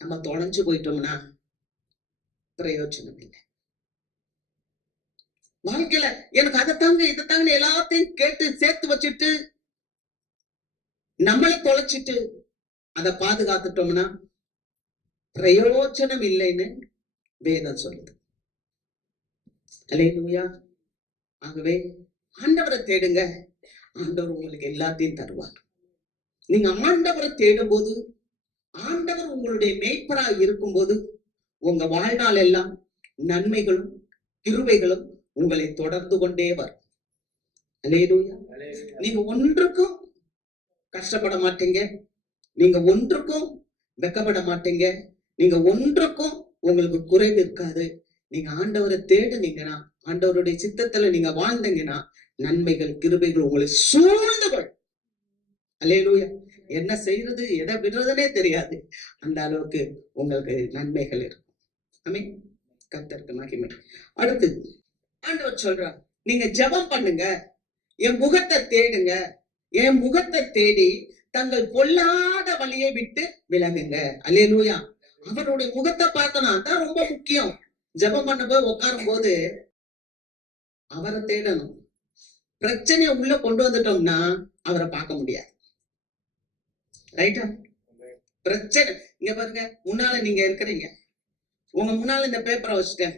நம்ம தொலைஞ்சு போயிட்டோம்னா பிரயோஜனம் இல்லை. வாழ்க்கையில எனக்கு அதைத்தாங்க இதைத்தாங்க எல்லாத்தையும் கேட்டு சேர்த்து வச்சுட்டு நம்மளை தொலைச்சிட்டு அதை பாதுகாத்துட்டோம்னா பிரயோஜனம் இல்லைன்னு வேதம் சொல்லுது. அல்லேலூயா. ஆகவே ஆண்டவரை தேடுங்க, ஆண்டவர் உங்களுக்கு எல்லாத்தையும் தருவார். நீங்க ஆண்டவரை தேடும் போது, ஆண்டவர் உங்களுடைய மேய்ப்பராக இருக்கும்போது உங்க வாழ்நாள் எல்லாம் நன்மைகளும் கிருபைகளும் உங்களை தொடர்ந்து கொண்டே வரும். அல்லேலூயா. நீங்க ஒன்றுக்கும் கஷ்டப்பட மாட்டீங்க, நீங்க ஒன்றுக்கும் வெக்கப்பட மாட்டீங்க, நீங்க ஒன்றுக்கும் உங்களுக்கு குறைவு இருக்காது. நீங்க ஆண்டவரை தேடுனீங்கன்னா, ஆண்டவருடைய சித்தத்துல நீங்க வாழ்ந்தீங்கன்னா நன்மைகள் கிருபைகள் உங்களை சூழ்ந்து கொள்ளும். அல்லேலூயா. என்ன செய்யறது எதை விடுறதுனே தெரியாது, அந்த அளவுக்கு உங்களுக்கு நன்மைகள் இருக்கும். ஆமென். கர்த்தருக்கு மகிமை. அடுத்து ஆண்டவர் சொல்றார், நீங்க ஜெபம் பண்ணுங்க, என் முகத்தை தேடுங்க, என் முகத்தை தேடி தங்கள் பொல்லாத வழியை விட்டு விலகுங்க. அல்லேலூயா. அவருடைய முகத்தை பார்க்கணும், அதான் ரொம்ப முக்கியம். ஜெபம் பண்ண போய் உட்காரும் போது அவரை தேடணும். பிரச்சனையை உள்ள கொண்டு வந்துட்டோம்னா அவரை பார்க்க முடியாது. ரைட்டா? பிரச்சனை இங்க பாருங்க, முன்னால நீங்க இருக்கிறீங்க, உங்க முன்னால இந்த பேப்பரை வச்சுட்டேன்,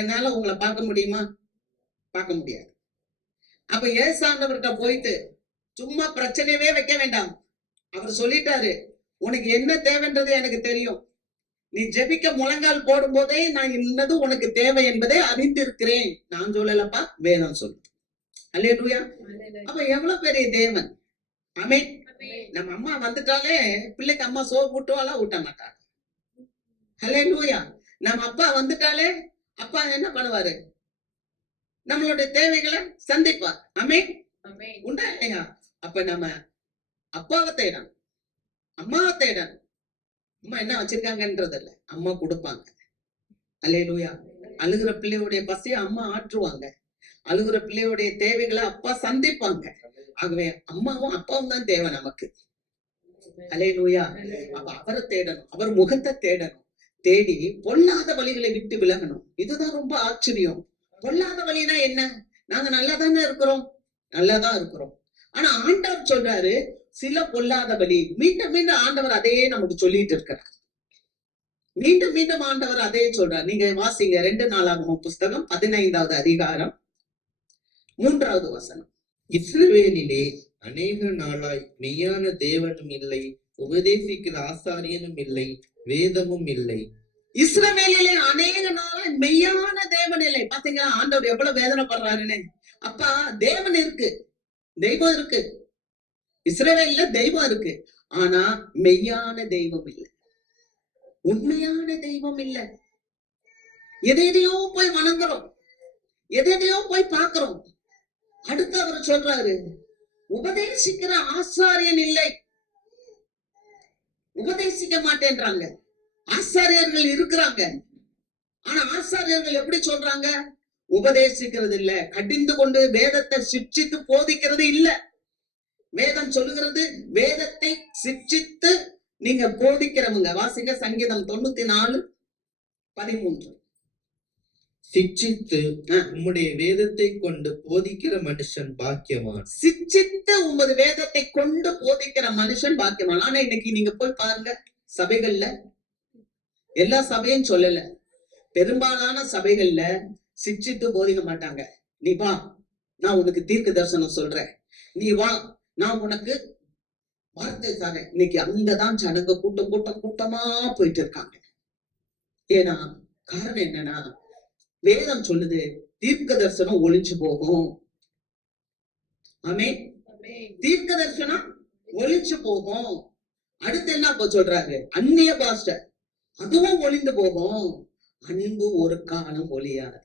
என்னால உங்களை பார்க்க முடியுமா? பார்க்க முடியாது. அப்ப ஏசாண்டவர்கிட்ட போயிட்டு சும்மா பிரச்சனையவே வைக்க வேண்டாம். அவர் சொல்லிட்டாரு, உனக்கு என்ன தேவைன்றது எனக்கு தெரியும், நீ ஜெபிக்க முழங்கால் போடும் போதே நான் இன்னது உனக்கு தேவை என்பதை அறிந்திருக்கிறேன். நான் சொல்லலப்பா, வேதம் சொல்லு. அல்லேலூயா. அப்ப எவ்வளவு பெரிய தேவன். ஆமென். நம்ம அம்மா வந்துட்டாலே பிள்ளைக்கு அம்மா சோறு ஊட்டுவாளா? ஊட்ட மாட்டாங்க. அல்லேலூயா. நம்ம அப்பா வந்துட்டாலே அப்பா என்ன பண்ணுவாரு? நம்மளுடைய தேவைகளை சந்திப்பார். ஆமென். உண்டா இல்லையா? அப்ப நம்ம அப்பாவை தேடணும், அம்மாவை தேடணும். அம்மா என்ன வச்சிருக்காங்கன்றது இல்ல, அம்மா கொடுப்பாங்க. அல்லேலூயா. அழுகிற பிள்ளையுடைய பசியை அம்மா ஆற்றுவாங்க, அழுகிற பிள்ளையுடைய தேவைகளை அப்பா சந்திப்பாங்க. ஆகவே அம்மாவும் அப்பாவும் தான் தேவை நமக்கு. அல்லேலூயா. அப்ப அவரை தேடணும், அவர் முகத்தை தேடணும், தேடி பொல்லாத வழிகளை விட்டு விலகணும். இதுதான் ரொம்ப ஆச்சரியம். பொல்லாத வழினா என்ன? நாங்க நல்லாதானே இருக்கிறோம், நல்லாதான் இருக்கிறோம். ஆனா ஆண்டவர் சொல்றாரு சில பொல்லாத வழி. மீண்டும் மீண்டும் ஆண்டவர் அதையே நமக்கு சொல்லிட்டு இருக்கிறார். மீண்டும் மீண்டும் ஆண்டவர் அதே சொல்றார். நீங்க வாசிங்க 2 நாளாகமம் புஸ்தகம் 15வது அதிகாரம் 3வது வசனம். இஸ்ரவேலிலே அநேக நாளாய் மெய்யான தேவனும் இல்லை, உபதேசிக்கிற ஆசாரியனும் இல்லை, வேதமும் இல்லை. இஸ்ரவேலிலே அநேக நாளாய் மெய்யான தேவன் இல்லை. பாத்தீங்களா ஆண்டவர் எவ்வளவு வேதனைப்படுறாருன்னு? அப்பா தேவன் இருக்கு, தெய்வம் இருக்கு, இஸ்ரவேல்ல தெய்வம் இருக்கு, ஆனா மெய்யான தெய்வம் இல்லை, உண்மையான தெய்வம் இல்லை. எதையோ போய் வணங்குறோம், எதையோ போய் பார்க்கிறோம். அடுத்து அவர் சொல்றாரு, உபதேசிக்கிற ஆசாரியன் இல்லை, உபதேசிக்க மாட்டேன்றாங்க. ஆசாரியர்கள் இருக்கிறாங்க, ஆனா ஆசாரியர்கள் எப்படி சொல்றாங்க? உபதேசிக்கிறது இல்ல, கடிந்து கொண்டு வேதத்தை சிட்சித்து போதிக்கிறது இல்ல. வேதம் சொல்லுகிறது வேதத்தை சிட்சித்து நீங்க போதிக்கிறவங்க. வாசிங்க சங்கீதம் 94:13. சிட்சித்து உம்முடைய வேதத்தை கொண்டு போதிக்கிற மனுஷன் பாக்கியவான். சிட்சித்து உமது வேதத்தை கொண்டு போதிக்கிற மனுஷன் பாக்கியவான். ஆனா இன்னைக்கு நீங்க போய் பாருங்க, சபைகள்ல, எல்லா சபையும் சொல்லல, பெரும்பாலான சபைகள்ல சிக்ஷித்து போதிக்க மாட்டாங்க. நீ வா, நான் உனக்கு தீர்க்க தரிசனம் சொல்றேன், நீ வா, நான் உனக்கு வார்த்தை தரேன். இன்னைக்கு அங்கதான் ஜனங்க கூட்டம் கூட்டம் கூட்டமா போயிட்டு இருக்காங்க. ஏன்னா காரணம் என்னன்னா, வேதம் சொல்லுது தீர்க்க தரிசனம் ஒளிஞ்சு போகும். ஆமென். தீர்க்க தரிசனம் ஒளிஞ்சு போகும். அடுத்து என்ன அப்ப சொல்றாரு? அந்நிய பாஷை, அதுவும் ஒளிந்து போகும். அன்பு ஒரு காலம் ஒளியாது.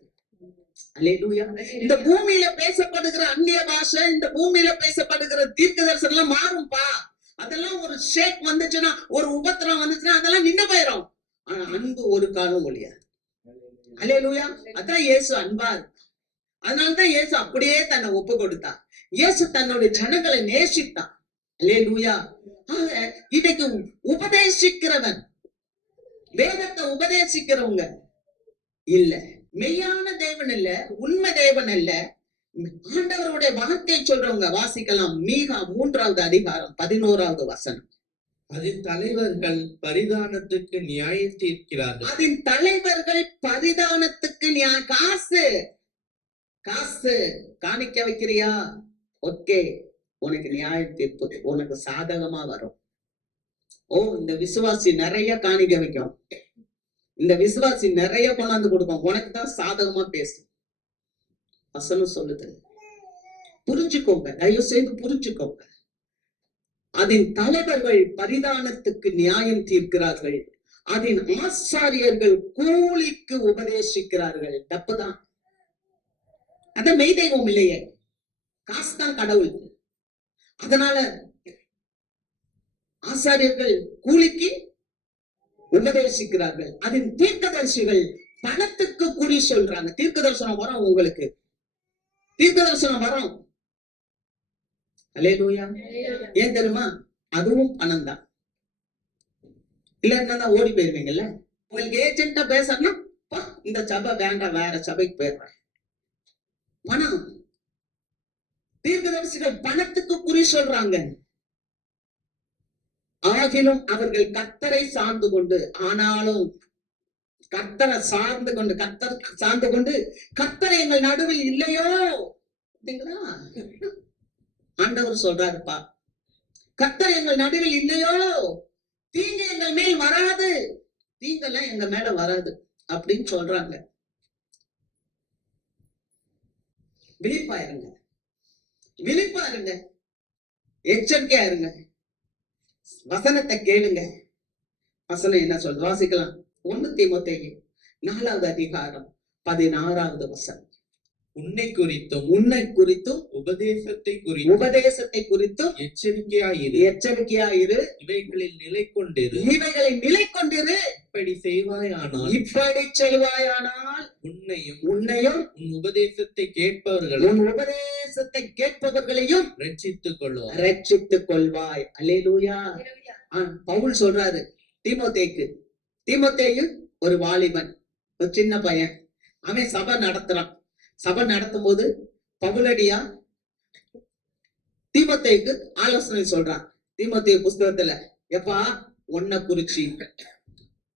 அல்லேலூயா. இந்த பூமியில பேசப்படுகிற அந்நிய பாஷை, இந்த பூமியில பேசப்படுகிற தீர்க்க தரிசனம் எல்லாம் மாறும்பா. அதெல்லாம் ஒரு ஷேக் வந்துச்சுன்னா, ஒரு உபத்திரம் வந்துச்சுன்னா அதெல்லாம் நின்னு போயிடும். ஆனா அன்பு ஒரு காலம் ஒளியாது. அல்லேலூயா. அதான் இயேசு அன்பா இருக்கு. அதனாலதான் இயேசு அப்படியே தன்னை ஒப்பு கொடுத்தார். இயேசு தன்னுடைய ஜனங்களை நேசித்தான். அல்லேலூயா. இன்னைக்கு உபதேசிக்கிறவன், வேதத்தை உபதேசிக்கிறவங்க இல்ல, மெய்யான தேவன் இல்ல, உண்மை தேவன் இல்ல, ஆண்டவருடைய வார்த்தை சொல்றவங்க. வாசிக்கலாம் மீகா 3வது அதிகாரம் 11வது வசனம். அதன் தலைவர்கள் பரிதானத்துக்கு நியாயம் தீர்க்கிறார்கள். அதன் தலைவர்கள் பரிதானத்துக்கு காசு காசு காணிக்க வைக்கிறியா? ஓகே, உனக்கு நியாய தீர்ப்பு உனக்கு சாதகமா வரும். ஓ, இந்த விசுவாசி நிறைய காணிக்க வைக்கும், இந்த விசுவாசி நிறைய கொண்டாந்து கொடுக்கும், உனக்கு தான் சாதகமா பேசும். வசனம் சொல்லுது, புரிஞ்சுக்கோங்க, தயவு செய்து புரிஞ்சுக்கோங்க. அதன் தலைவர்கள் பரிதானத்துக்கு நியாயம் தீர்க்கிறார்கள், அதன் ஆசாரியர்கள் கூலிக்கு உபதேசிக்கிறார்கள். தப்புதான். அத மெய் தெய்வம் இல்லையே, காசுதான் கடவுள். அதனால ஆசாரியர்கள் கூலிக்கு உபதேசிக்கிறார்கள். அதன் தீர்க்கதரிசிகள் பணத்துக்கு குறி சொல்றாங்க. தீர்க்க தரிசனம் வரும், உங்களுக்கு தீர்க்க தரிசனம் வரும். அல்லேலூயா. ஏன் தெரியுமா? அதுவும் பணம் தான். இல்லன்னா ஓடி போயிருவீங்கல்ல. உங்களுக்கு ஏஜென்ட்டா பேசணும்னா, இந்த சபை வேண்டாம், வேற சபைக்கு போயிடுறேன். பணம். தீர்க்கதரிசிகள் பணத்துக்கு குறி சொல்றாங்க. ஆகிலும் அவர்கள் கர்த்தரை சார்ந்து கொண்டு, ஆனாலும் கர்த்தரை சார்ந்து கொண்டு, கர்த்தர் சார்ந்து கொண்டு, கர்த்தரை எங்கள் நடுவில் இல்லையோ. ஆண்டவர் சொல்றாருப்பா, கர்த்தர் எங்கள் நடுவில் இல்லையோ, தீங்கு எங்கள் மேல் வராது, தீங்கெல்லாம் எங்க மேல வராது அப்படின்னு சொல்றாங்க. விழிப்பா இருங்க, விழிப்பா இருங்க, எச்சரிக்கையா இருங்க, வசனத்தை கேளுங்க. வசனம் என்ன சொல்றது? வாசிக்கலாம். 1 தீமோத்தேயு 4வது அதிகாரம் 16வது வசனம். உன்னை குறித்தும் உபதேசத்தை குறித்தும் எச்சரிக்கையாயிரு, இவைகளில் நிலை கொண்டிரு. இப்படி செய்வாயானால் உன்னையும் உன் உபதேசத்தை கேட்பவர்களையும் ரட்சித்துக் கொள்வாய். அல்லேலூயா. பவுல் சொல்றாரு தீமோத்தேயுக்கு. தீமோத்தேயு ஒரு வாலிபன், ஒரு சின்ன பையன். அவன் சபை நடத்துறான். சபை நடத்தும் போது பவுலடியா தீமோத்தேயுக்கு ஆலோசனை சொல்றான். தீமோத்தேயு புஸ்தகத்துல, எப்பா, உன்னை குறிச்சு,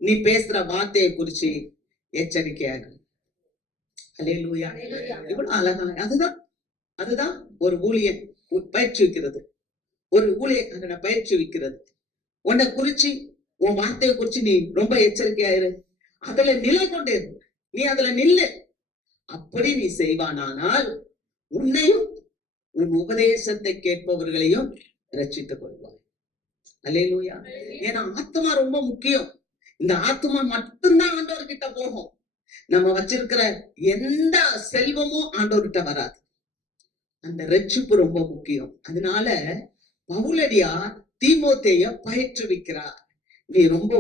நீ பேசுற வார்த்தையை குறிச்சு எச்சரிக்கையா இருக்கு. அல்லேலூயா. இவ்வளவு அழகா. அதுதான் ஒரு ஊழியன் பயிற்சிக்கிறது, ஒரு ஊழியக்காரனை பயிற்சிக்கிறது. உன்னை குறிச்சு, உன் வார்த்தையை குறிச்சு நீ ரொம்ப எச்சரிக்கையாயிரு, அதுல நிலை கொண்டே இரு, நீ அதுல நில்லு. அப்படி நீ செய்வானால் உன்னையும் உன் உபதேசத்தை கேட்பவர்களையும் ரட்சித்துக் கொள்வாய். அல்லேலூயா. ஏன்னா ஆத்மா ரொம்ப முக்கியம். இந்த ஆத்மா மட்டும்தான் ஆண்டவர்கிட்ட போகும். நம்ம வச்சிருக்கிற எந்த செல்வமும் ஆண்டவர்கிட்ட வராது. அந்த ரட்சிப்பு ரொம்ப முக்கியம். அதனால பவுலடியார் தீமோத்தேய பயிற்றுவிக்கிறார். நீ ரொம்ப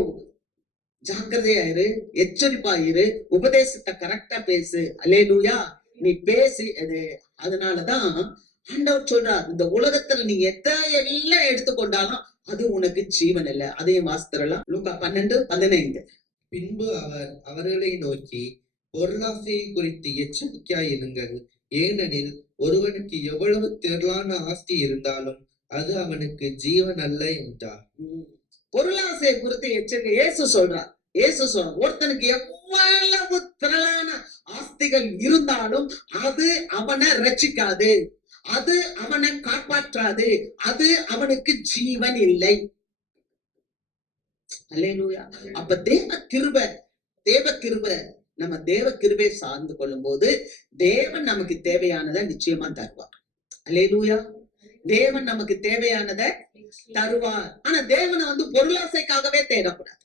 ஜாக்கிரதையாயிரு, எச்சரிப்பாயிரு, உபதேசத்தை கரெக்டா பேசு. அல்லேலூயா. நீ பேசி அதனாலதான் ஆண்டவர் சொல்றார், இந்த உலகத்துல நீ எல்லாம் எடுத்துக்கொண்டாலும் அது உனக்கு ஜீவன் இல்ல. அதையும் வாசித்தரலாம். லூக்கா 12:15. பின்பு அவர் அவர்களை நோக்கி, பொருளாசையை குறித்து எச்சரிக்கையாயிருங்கள், ஏனெனில் ஒருவனுக்கு எவ்வளவு திரளான ஆஸ்தி இருந்தாலும் அது அவனுக்கு ஜீவன் அல்ல என்றார். பொருளாசையை குறித்து எச்சரிக்கை இயேசு சொல்றார். ஒருத்தனுக்கு எவ்வளவு திரளான ஆஸ்திகள் இருந்தாலும் அது அவனை ரட்சிக்காது, அது அவனை காப்பாற்றாது, அது அவனுக்கு ஜீவன் இல்லை. அல்லேலூயா. அப்ப தேவ கிருபை நம்ம தேவ கிருபை சார்ந்து கொள்ளும் போது தேவன் நமக்கு தேவையானதை நிச்சயமா தருவார். அல்லேலூயா. தேவன் நமக்கு தேவையானதை தருவார். ஆனா தேவனை பொருளாசைக்காகவே தேடக்கூடாது.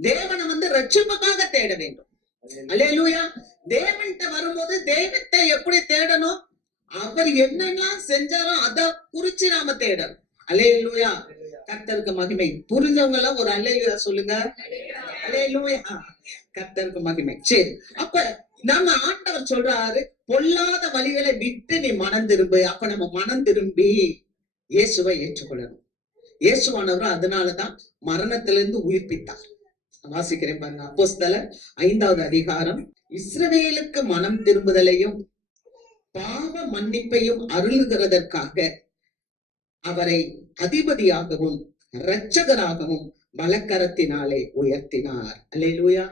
தேவனை ரட்சிப்புக்காக தேட வேண்டும். அல்லேலூயா. தேவன்கிட்ட வரும்போது தெய்வத்தை எப்படி தேடணும்? அவர் என்னெல்லாம் செஞ்சாரோ அதை குறிச்சு நாம தேடணும். அல்லேலூயா. கர்த்தருக்கு மகிமை. புரிஞ்சவங்க எல்லாம் ஒரு அல்லேலூயா சொல்லுங்க. அல்லேலூயா. கர்த்தருக்கு மகிமை. சரி, அப்ப நம்ம ஆண்டவர் சொல்றாரு, பொல்லாத வழிகளை விட்டு நீ மனம் திரும்பு. அப்ப நம்ம மனம் திரும்பி இயேசுவை ஏற்றுக்கொள்ளணும். இயேசுவானவரும் அதனாலதான் மரணத்திலிருந்து உயிர்ப்பித்தார். வாசிக்கிறேன் பாருங்க. அப்போஸ்தலர் 5வது அதிகாரம். இஸ்ரவேலுக்கு மனம் திரும்புதலையும் பாவ மன்னிப்பையும் அருளுகிறதற்காக அவரை அதிபதியாகவும் இரட்சகராகவும் வலக்கரத்தினாலே உயர்த்தினார். அல்லேலூயா.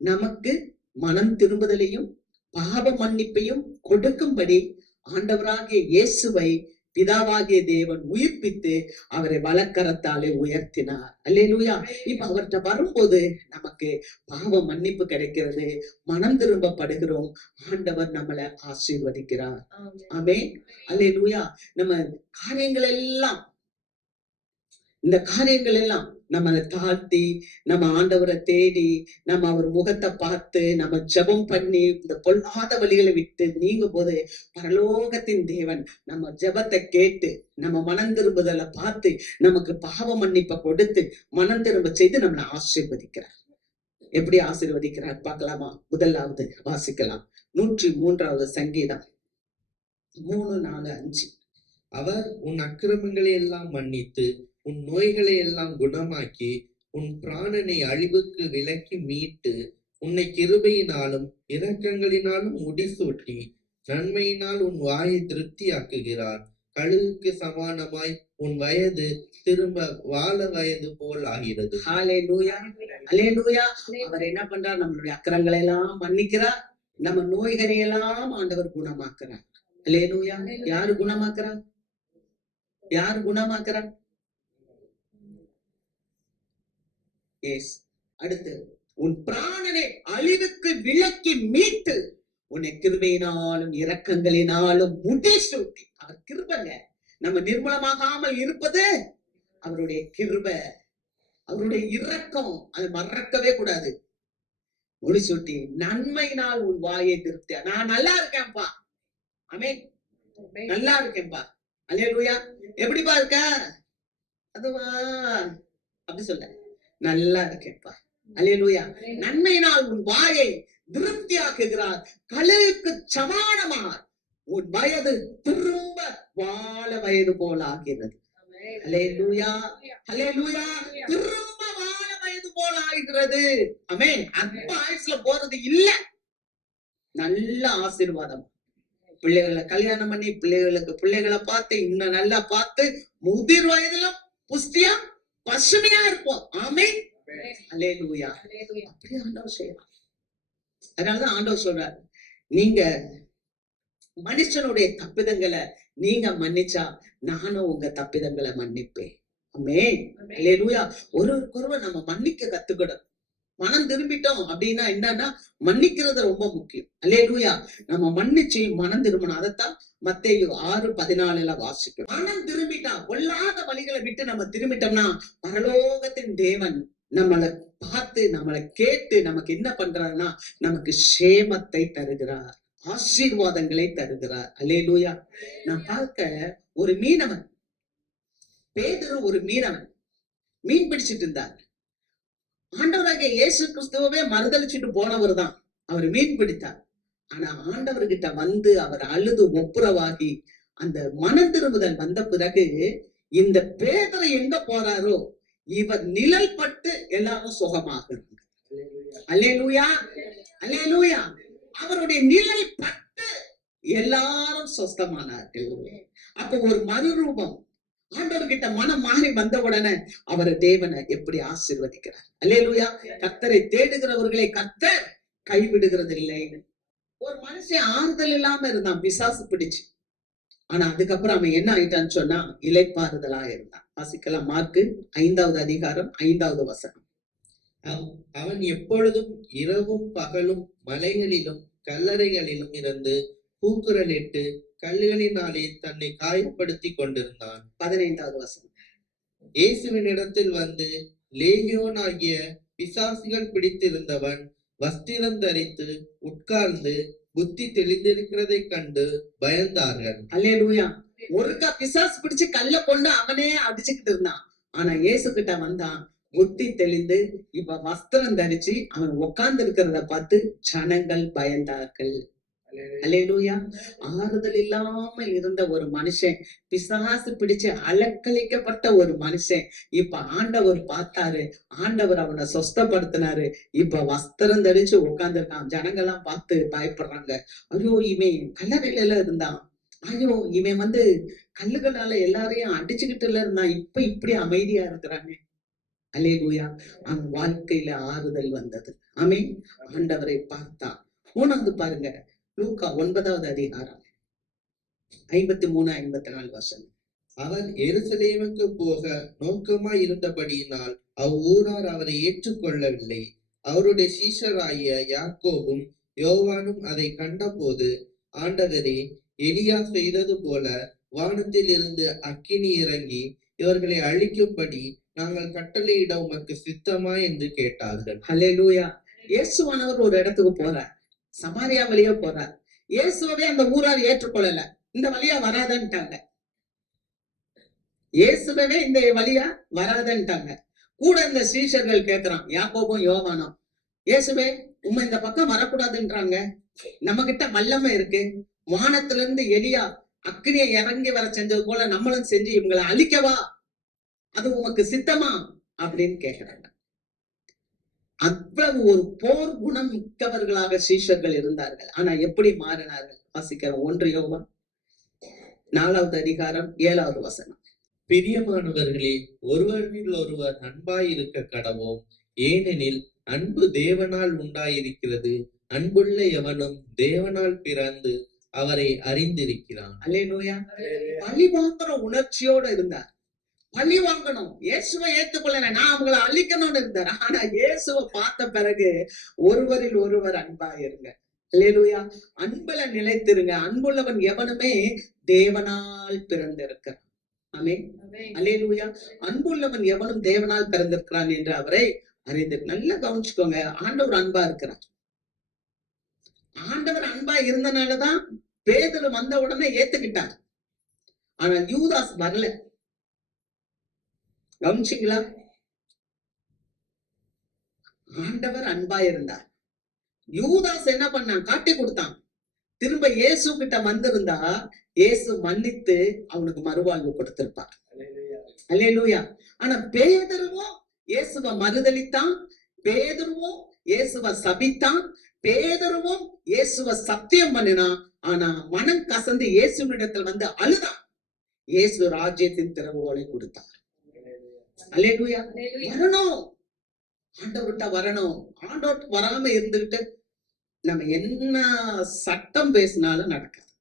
நமக்கு மனம் திரும்புதலையும் பாவ மன்னிப்பையும் கொடுக்கும்படி ஆண்டவராகிய இயேசுவை பிதாவாகிய தேவன் உயிர்ப்பித்து அவரை வலக்கரத்தாலே உயர்த்தினார். அல்லேலூயா. இப்ப அவர்கிட்ட வரும்போது நமக்கு பாவ மன்னிப்பு கிடைக்கிறது, மனம் திரும்பப்படுகிறோம், ஆண்டவர் நம்மளை ஆசீர்வதிக்கிறார். ஆமென். அல்லேலூயா. நம்ம இந்த காரியங்கள் எல்லாம் நம்மளை தாழ்த்தி நம்ம ஆண்டவரை தேடி நம்ம அவர் முகத்தை பார்த்து நம்ம ஜெபம் பண்ணி இந்த பொல்லாத வழிகளை விட்டு நீங்கும் போது பரலோகத்தின் தேவன் நம்ம ஜெபத்தை கேட்டு நம்ம மனம் திரும்புதலை பார்த்து நமக்கு பாவ மன்னிப்பை கொடுத்து மனம் திரும்ப செய்து நம்மளை ஆசீர்வதிக்கிறார். எப்படி ஆசீர்வதிக்கிறார் பார்க்கலாமா? முதலாவது வாசிக்கலாம். 103வது சங்கீதம் 3, 4, 5. அவர் உன் அக்கிரமங்களை எல்லாம் மன்னித்து உன் நோய்களை எல்லாம் குணமாக்கி உன் பிராணனை அழிவுக்கு விலக்கி மீட்டு உன்னை கிருபையினாலும் இரக்கங்களினாலும் முடிசூட்டி நன்மையினால் உன் வாயை திருப்தியாக்குகிறார். கழுகுக்கு சமானமாய் உன் வயது திரும்ப வாழ வயது போல் ஆகிறது. ஹல்லேலூயா. அல்லேலூயா. அவர் என்ன பண்றார்? நம்மளுடைய அக்கிரங்களை எல்லாம் மன்னிக்கிறார், நம்ம நோய்களை எல்லாம் ஆண்டவர் குணமாக்குறார். அல்லேலூயா. யாரு குணமாக்குறார்? யாரு குணமாக்குறார்? அடுத்து உன் பிராணனை அழிவுக்கு விலக்கி மீட்டு உன்னை கிருபையினாலும் இரக்கங்களினாலும் முடிசூட்டி. அவர் கிருபைங்க. நம்ம நிர்மூலமாகாமல் இருப்பது அவருடைய கிருபை, அவருடைய இரக்கம். அதை மறக்கவே கூடாது. முடிசூட்டி நன்மையினால் உன் வாயை திருப்தியா. நான் நல்லா இருக்கேன்பா. ஆமென். நல்லா இருக்கேன்பா. அல்லேலூயா. எப்படிப்பா இருக்க? அதுவா அப்படி சொல்ல, நல்லா இருக்கேன்பா. அல்லேலூயா. நன்மையினால் உன் வாயை திருப்தியாக்குகிறார். கழுகுக்கு சமானமார் உன் வயது திரும்ப வாழ வயது போல ஆகிறது. அல்லேலூயா. அல்லேலூயா. திரும்ப வாழ வயது போல ஆகிறது. ஆமென். அந்த ஆயுசுல போறது இல்ல. நல்ல ஆசீர்வாதம். பிள்ளைகளை கல்யாணம் பண்ணி பிள்ளைகளை பார்த்து இன்னும் நல்லா பார்த்து முதிர் வயதுல புஷ்டியா பசுமையா இருப்போம். ஆமென். அல்லேலூயா. அப்படியே ஆண்டவர் செய்யலாம். அதனாலதான் ஆண்டவர் சொல்றாரு, நீங்க மனுஷனுடைய தப்பிதங்களை நீங்க மன்னிச்சா நானும் உங்க தப்பிதங்களை மன்னிப்பேன். ஆமென். அல்லேலூயா. ஒருவருக்கொருவர் நம்ம மன்னிக்க கத்துக்கணும். மனம் திரும்பிட்டோம் அப்படின்னா என்னன்னா மன்னிக்கிறது ரொம்ப முக்கியம். அல்லேலூயா. நம்ம மன்னிச்சு மனம் திரும்பணும். அதைத்தான் மத்தேயு 6:14 வாசிக்கும். மனம் திரும்பிட்டா, பொல்லாத வழிகளை விட்டு நம்ம திரும்பிட்டோம்னா பரலோகத்தின் தேவன் நம்மளை பார்த்து நம்மளை கேட்டு நமக்கு என்ன பண்றாருன்னா நமக்கு சேமத்தை தருகிறார், ஆசீர்வாதங்களை தருகிறார். அல்லேலூயா. நான் பார்க்க ஒரு மீனவன், பேதுரு ஒரு மீனவன் மீன் பிடிச்சிட்டு இருந்தார். ஆண்டவராகிய இயேசு கிறிஸ்துவவே மறுதளிச்சுட்டு போனவர் தான். அவர் மீன் பிடித்தார். ஆனா ஆண்டவர்கிட்ட வந்து அவர் அழுது ஒப்புரவாகி அந்த மனம் திரும்புதல் வந்த பிறகு இந்த பேதுரு எங்க போறாரோ இவர் நிழல் பட்டு எல்லாரும் சுகமாகிறாங்க. அல்லேலூயா. அல்லேலூயா. அவருடைய நிழல் பட்டு எல்லாரும் சொஸ்தமானார்கள். அப்ப ஒரு மறுரூபம், ஆண்டவர்கிட்ட மனம் மாறி வந்த உடனே அவர் தேவனை எப்படி ஆசீர்வதிக்கிறார். அல்லேலூயா. கர்த்தரை தேடுகிறவர்களை கர்த்தர் கைவிடுகிறது இல்லை. ஒரு மனுஷன் ஆறுதல் இல்லாம இருந்தான், பிசாசு பிடிச்சு. ஆனா அதுக்கப்புறம் அவன் என்ன ஆயிட்டான்னு சொன்னா இளைப்பாறுதலா இருந்தான். வாசிக்கலாம், மார்க்கு 5வது அதிகாரம் 5வது வசனம். அவன் எப்பொழுதும் இரவும் பகலும் மலைகளிலும் கல்லறைகளிலும் இருந்து கூக்குரலிட்டு கல்லுகளினாலே தன்னை காயப்படுத்தி கொண்டிருந்தான். 15வது வசனம். இயேசுவினிடத்தில் வந்து லேகியோன் ஆகிய பிசாசுகள் பிடித்திருந்தவன் வஸ்திரம் தரித்து உட்கார்ந்து புத்தி தெளிந்திருக்கிறதை கண்டு பயந்தார்கள். அல்லேலூயா. ஒருக்கா பிசாசு பிடிச்சு கல்ல கொண்டு அவனே அடிச்சுக்கிட்டு இருந்தான். ஆனா இயேசு கிட்ட வந்தான், புத்தி தெளிந்து இப்ப வஸ்திரம் தரிச்சு அவன் உட்கார்ந்து இருக்கிறத பார்த்து ஜனங்கள் பயந்தார்கள். அல்லேலூயா. ஆறுதல் இல்லாமல் இருந்த ஒரு மனுஷன், பிசாசு பிடிச்சு அலக்களிக்கப்பட்ட ஒரு மனுஷன், இப்ப ஆண்டவர் பார்த்தாரு, ஆண்டவர் அவனை சொஸ்தப்படுத்தினாரு. இப்ப வஸ்திரம் தரிச்சு உட்கார்ந்துருக்கான். ஜனங்கள்லாம் பார்த்து பயப்படுறாங்க. ஐயோ, இவன் கல்லறையில இருந்தான், ஐயோ இவன் கல்லுகளால எல்லாரையும் அடிச்சுக்கிட்டு இருந்தான், இப்ப இப்படி அமைதியா இருக்கிறாங்க. அல்லேலூயா. அவன் வாழ்க்கையில ஆறுதல் வந்தது. ஆமென். ஆண்டவரை பார்த்தான். 3வது பாருங்க, லூக்கா 9வது அதிகாரம் 53-54 வசனம். அவர் எருசலேமுக்கு போக நோக்கமாய் இருந்தபடியினால் அவ்வூரார் அவரை ஏற்றுக்கொள்ளவில்லை. அவருடைய சீஷராகிய யாக்கோபும் யோவானும் அதை கண்டபோது, ஆண்டவரே, எலியா செய்தது போல வானத்தில் இருந்து அக்கினி இறங்கி இவர்களை அழிக்கும்படி நாங்கள் கட்டளையிட உமக்கு சித்தமா என்று கேட்டார்கள். அல்லேலூயா. இயேசுவானவர் ஒரு இடத்துக்கு போறார், சமாரியா வழியா போறார். இயேசுவே அந்த ஊரார் ஏற்றுக்கொள்ளல, இந்த வழியா வராதன்ட்டாங்க. இயேசுவே இந்த வழியா வராதன்ட்டாங்க. கூட இந்த சீஷர்கள் கேட்கிறான், யாக்கோபும் யோவானும், இயேசுவே உண்மை இந்த பக்கம் வரக்கூடாதுன்றாங்க, நம்ம கிட்ட வல்லமை இருக்கு, வானத்துல இருந்து எலியா அக்னியை இறங்கி வர செஞ்சது போல நம்மளும் செஞ்சு இவங்களை அழிக்கவா, அது உமக்கு சித்தமா அப்படின்னு கேட்கிறாங்க. அவ்வளவு ஒரு போர் குணம் மிக்கவர்களாக சீஷர்கள் இருந்தார்கள். ஆனா எப்படி மாறினார்கள்? வாசிக்கிறோம், 1 யோவான் 4வது அதிகாரம் 7வது வசனம். பிரியமானவர்களே, ஒருவரில் ஒருவர் அன்பாயிருக்க கடவோம். ஏனெனில் அன்பு தேவனால் உண்டாயிருக்கிறது. அன்புள்ள எவனும் தேவனால் பிறந்து அவரை அறிந்திருக்கிறான். அல்லேலூயா. பழி வாங்குற உணர்ச்சியோட இருந்தார். பழி வாங்கணும், இயேசுவை ஏற்றுக்கொள்ளல, நான் அவங்களை அழிக்கணும்னு இருந்தார். ஆனா இயேசுவை பார்த்த பிறகு ஒருவரில் ஒருவர் அன்பா இருங்க. அல்லேலூயா. அன்புல நிலைத்திருங்க. அன்புள்ளவன் எவனுமே தேவனால் பிறந்திருக்கிறான். ஆமென். அல்லேலூயா. அன்புள்ளவன் எவனும் தேவனால் பிறந்திருக்கிறான் என்று அவரை அறிந்து. நல்லா கவனிச்சுக்கோங்க, ஆண்டவர் அன்பா இருக்கிறார். ஆண்டவர் அன்பா இருந்தனாலதான் பேதுரு வந்த உடனே ஏத்துக்கிட்டார். ஆனா யூதாஸ் வரல. கவனிச்சிங்களா? ஆண்டவர் அன்பா இருந்தார். யூதாஸ் என்ன பண்ணான்? காட்டி கொடுத்தான். திரும்ப இயேசு கிட்ட வந்திருந்தா இயேசு மன்னித்து அவனுக்கு மறுவாழ்வு கொடுத்திருப்பார். அல்லேலூயா. ஆனா பேதுருவும் இயேசுவை மறுதலித்தான், பேதுருவும் இயேசுவை சபித்தான், பேதுருவும் இயேசுவை சத்தியம் பண்ணினான். ஆனா மனம் கசந்து இயேசுவினிடத்தில் வந்து அழுதான். இயேசு ராஜ்யத்தின் திறவுகோலை கொடுத்தார். அல்லேலூயா. வரணும், ஆண்டவர்கிட்ட வரணும். ஆண்டவர் வராம இருந்துகிட்டு நம்ம என்ன சட்டம் பேசினாலும் நடக்காது.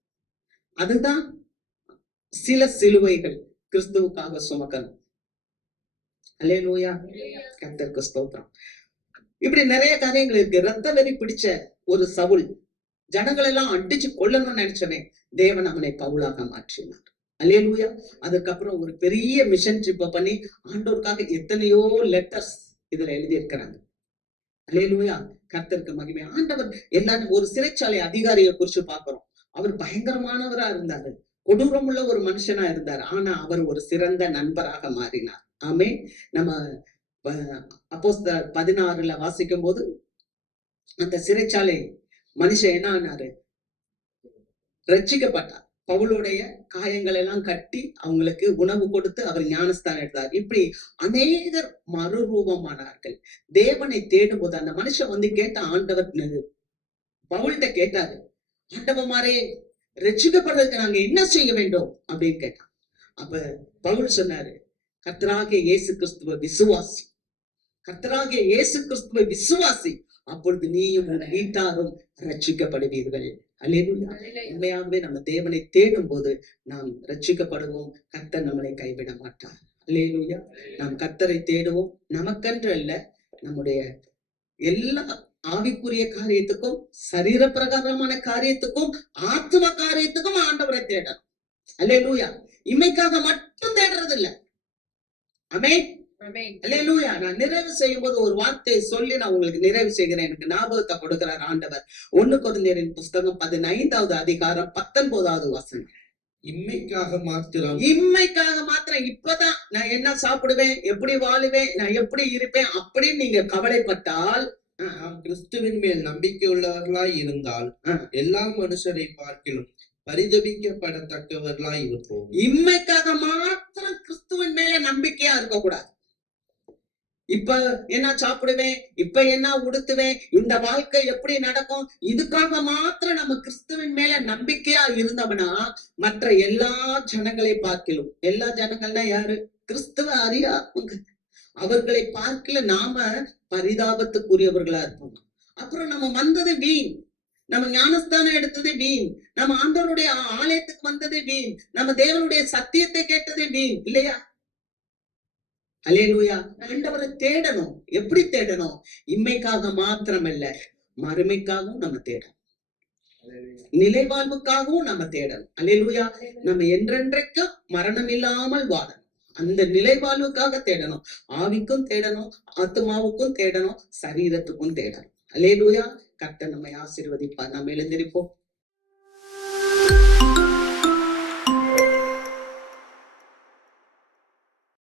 அதுதான் சில சிலுவைகள் கிறிஸ்துவுக்காக சுமக்கணும். அல்லேலூயா. கர்த்தருக்கு ஸ்தோத்திரம். இப்படி நிறைய காரியங்கள் இருக்கு. ரத்த வெறி பிடிச்ச ஒரு சவுல், ஜனங்கள் எல்லாம் அடிச்சு கொல்லணும்னு நினைச்சவன், தேவன் அவனை பவுலாக மாற்றினார். அல்லேலூயா. அதுக்கப்புறம் ஒரு பெரிய மிஷன் ட்ரிப்பை பண்ணி ஆண்டோருக்காக எத்தனையோ லெட்டர்ஸ் இதுல எழுதி இருக்கிறாங்க. அல்லேலூயா. கர்த்தருக்கு மகிமை. ஆண்டவர் எல்லாரும் ஒரு சிறைச்சாலை அதிகாரியை குறிச்சு பார்க்கிறோம். அவர் பயங்கரமானவரா இருந்தாரு, கொடூரமுள்ள ஒரு மனுஷனா இருந்தார். ஆனா அவர் ஒரு சிறந்த நண்பராக மாறினார். ஆமே. நம்ம அப்போஸ்தலர் 16 வாசிக்கும் போது அந்த சிறைச்சாலை மனுஷன் என்ன ஆனாரு? ரட்சிக்கப்பட்டார். பவுலுடைய காயங்கள் எல்லாம் கட்டி அவங்களுக்கு உணவு கொடுத்து அவர் ஞானஸ்தானம் எடுத்தார். இப்படி அநேகர் மறுரூபமானார்கள். தேவனை தேடும் போது அந்த மனுஷன் கேட்ட ஆண்டவர் பவுல்கிட்ட கேட்டாரு, ஆண்டவமாரே, ரட்சிக்கப்படுறதுக்கு நாங்க என்ன செய்ய வேண்டும் அப்படின்னு கேட்டான். அப்ப பவுல் சொன்னாரு, கர்த்தராகிய இயேசு கிறிஸ்துவ விசுவாசி, கர்த்தராகிய இயேசு கிறிஸ்துவ விசுவாசி, அப்பொழுது நீயும் உன் வீட்டாரும் ரட்சிக்கப்படுவீர்கள். அல்லேலூயா. உண்மையாகவே நம்ம தேவனை தேடும் போது நாம் ரட்சிக்கப்படுவோம். கர்த்தர் நம்மளை கைவிட மாட்டார். அல்லேலூயா. நாம் கர்த்தரை தேடுவோம். நமக்கன்று அல்ல, நம்முடைய எல்லா ஆவிக்குரிய காரியத்துக்கும், சரீர பிரகாரமான காரியத்துக்கும், ஆத்ம காரியத்துக்கும் ஆண்டவரை தேடணும். அல்லேலூயா. இம்மைக்காக மட்டும் தேடுறது இல்ல. ஆமென். அல்லேலூயா. நான் நிறைவு செய்யும் போது ஒரு வார்த்தையை சொல்லி நான் உங்களுக்கு நிறைவு செய்கிறேன். எனக்கு ஞாபகத்தை கொடுக்கிறார் ஆண்டவர். 1 கொரிந்தியரின் புஸ்தகம் 15வது அதிகாரம் 19வது வசனம். இம்மைக்காக மாத்திரம் இம்மைக்காக மாத்திரம், இப்பதான் நான் என்ன சாப்பிடுவேன், எப்படி வாழுவேன், நான் எப்படி இருப்பேன் அப்படின்னு நீங்க கவலைப்பட்டால், நாம் கிறிஸ்துவின் மேல் நம்பிக்கை உள்ளவர்களாய் இருந்தால் எல்லா மனுஷரை பார்க்கிலும் பரிதபிக்கப்படத்தக்கவர்களாய் இருப்போம். இம்மைக்காக மாத்திரம் கிறிஸ்துவின் மேல நம்பிக்கையா இருக்க கூடாது. இப்ப என்ன சாப்பிடுவேன், இப்ப என்ன உடுத்துவேன், இந்த வாழ்க்கை எப்படி நடக்கும், இதுக்காக மாத்திரம் நம்ம கிறிஸ்துவின் மேல நம்பிக்கையா இருந்தோம்னா, மற்ற எல்லா ஜனங்களை பார்க்கிலும், எல்லா ஜனங்கள்னா யாரு, கிறிஸ்துவ அறியாதவங்க, அவர்களை பார்க்கல நாம பரிதாபத்துக்குரியவர்களா இருப்போம். அப்புறம் நம்ம வந்தது வீண், நம்ம ஞானஸ்தானம் எடுத்தது வீண், நம்ம ஆண்டவருடைய ஆலயத்துக்கு வந்தது வீண், நம்ம தேவனுடைய சத்தியத்தை கேட்டது வீண் இல்லையா? அல்லேலூயா. ஆண்டவரை தேடணும். எப்படி தேடணும்? இம்மைக்காக மாத்திரமல்ல, மறுமைக்காகவும் நம்ம தேடணும், நிலைவாழ்வுக்காகவும் நம்ம தேடணும். அல்லேலூயா. நம்ம என்றென்றைக்கும் மரணம் இல்லாமல் வாழணும். அந்த நிலைவாழ்வுக்காக தேடணும். ஆவிக்கும் தேடணும், ஆத்மாவுக்கும் தேடணும், சரீரத்துக்கும் தேடணும். அல்லேலூயா. கர்த்தர் நம்மை ஆசீர்வதிப்பார். நாம் எழுந்திருப்போம்.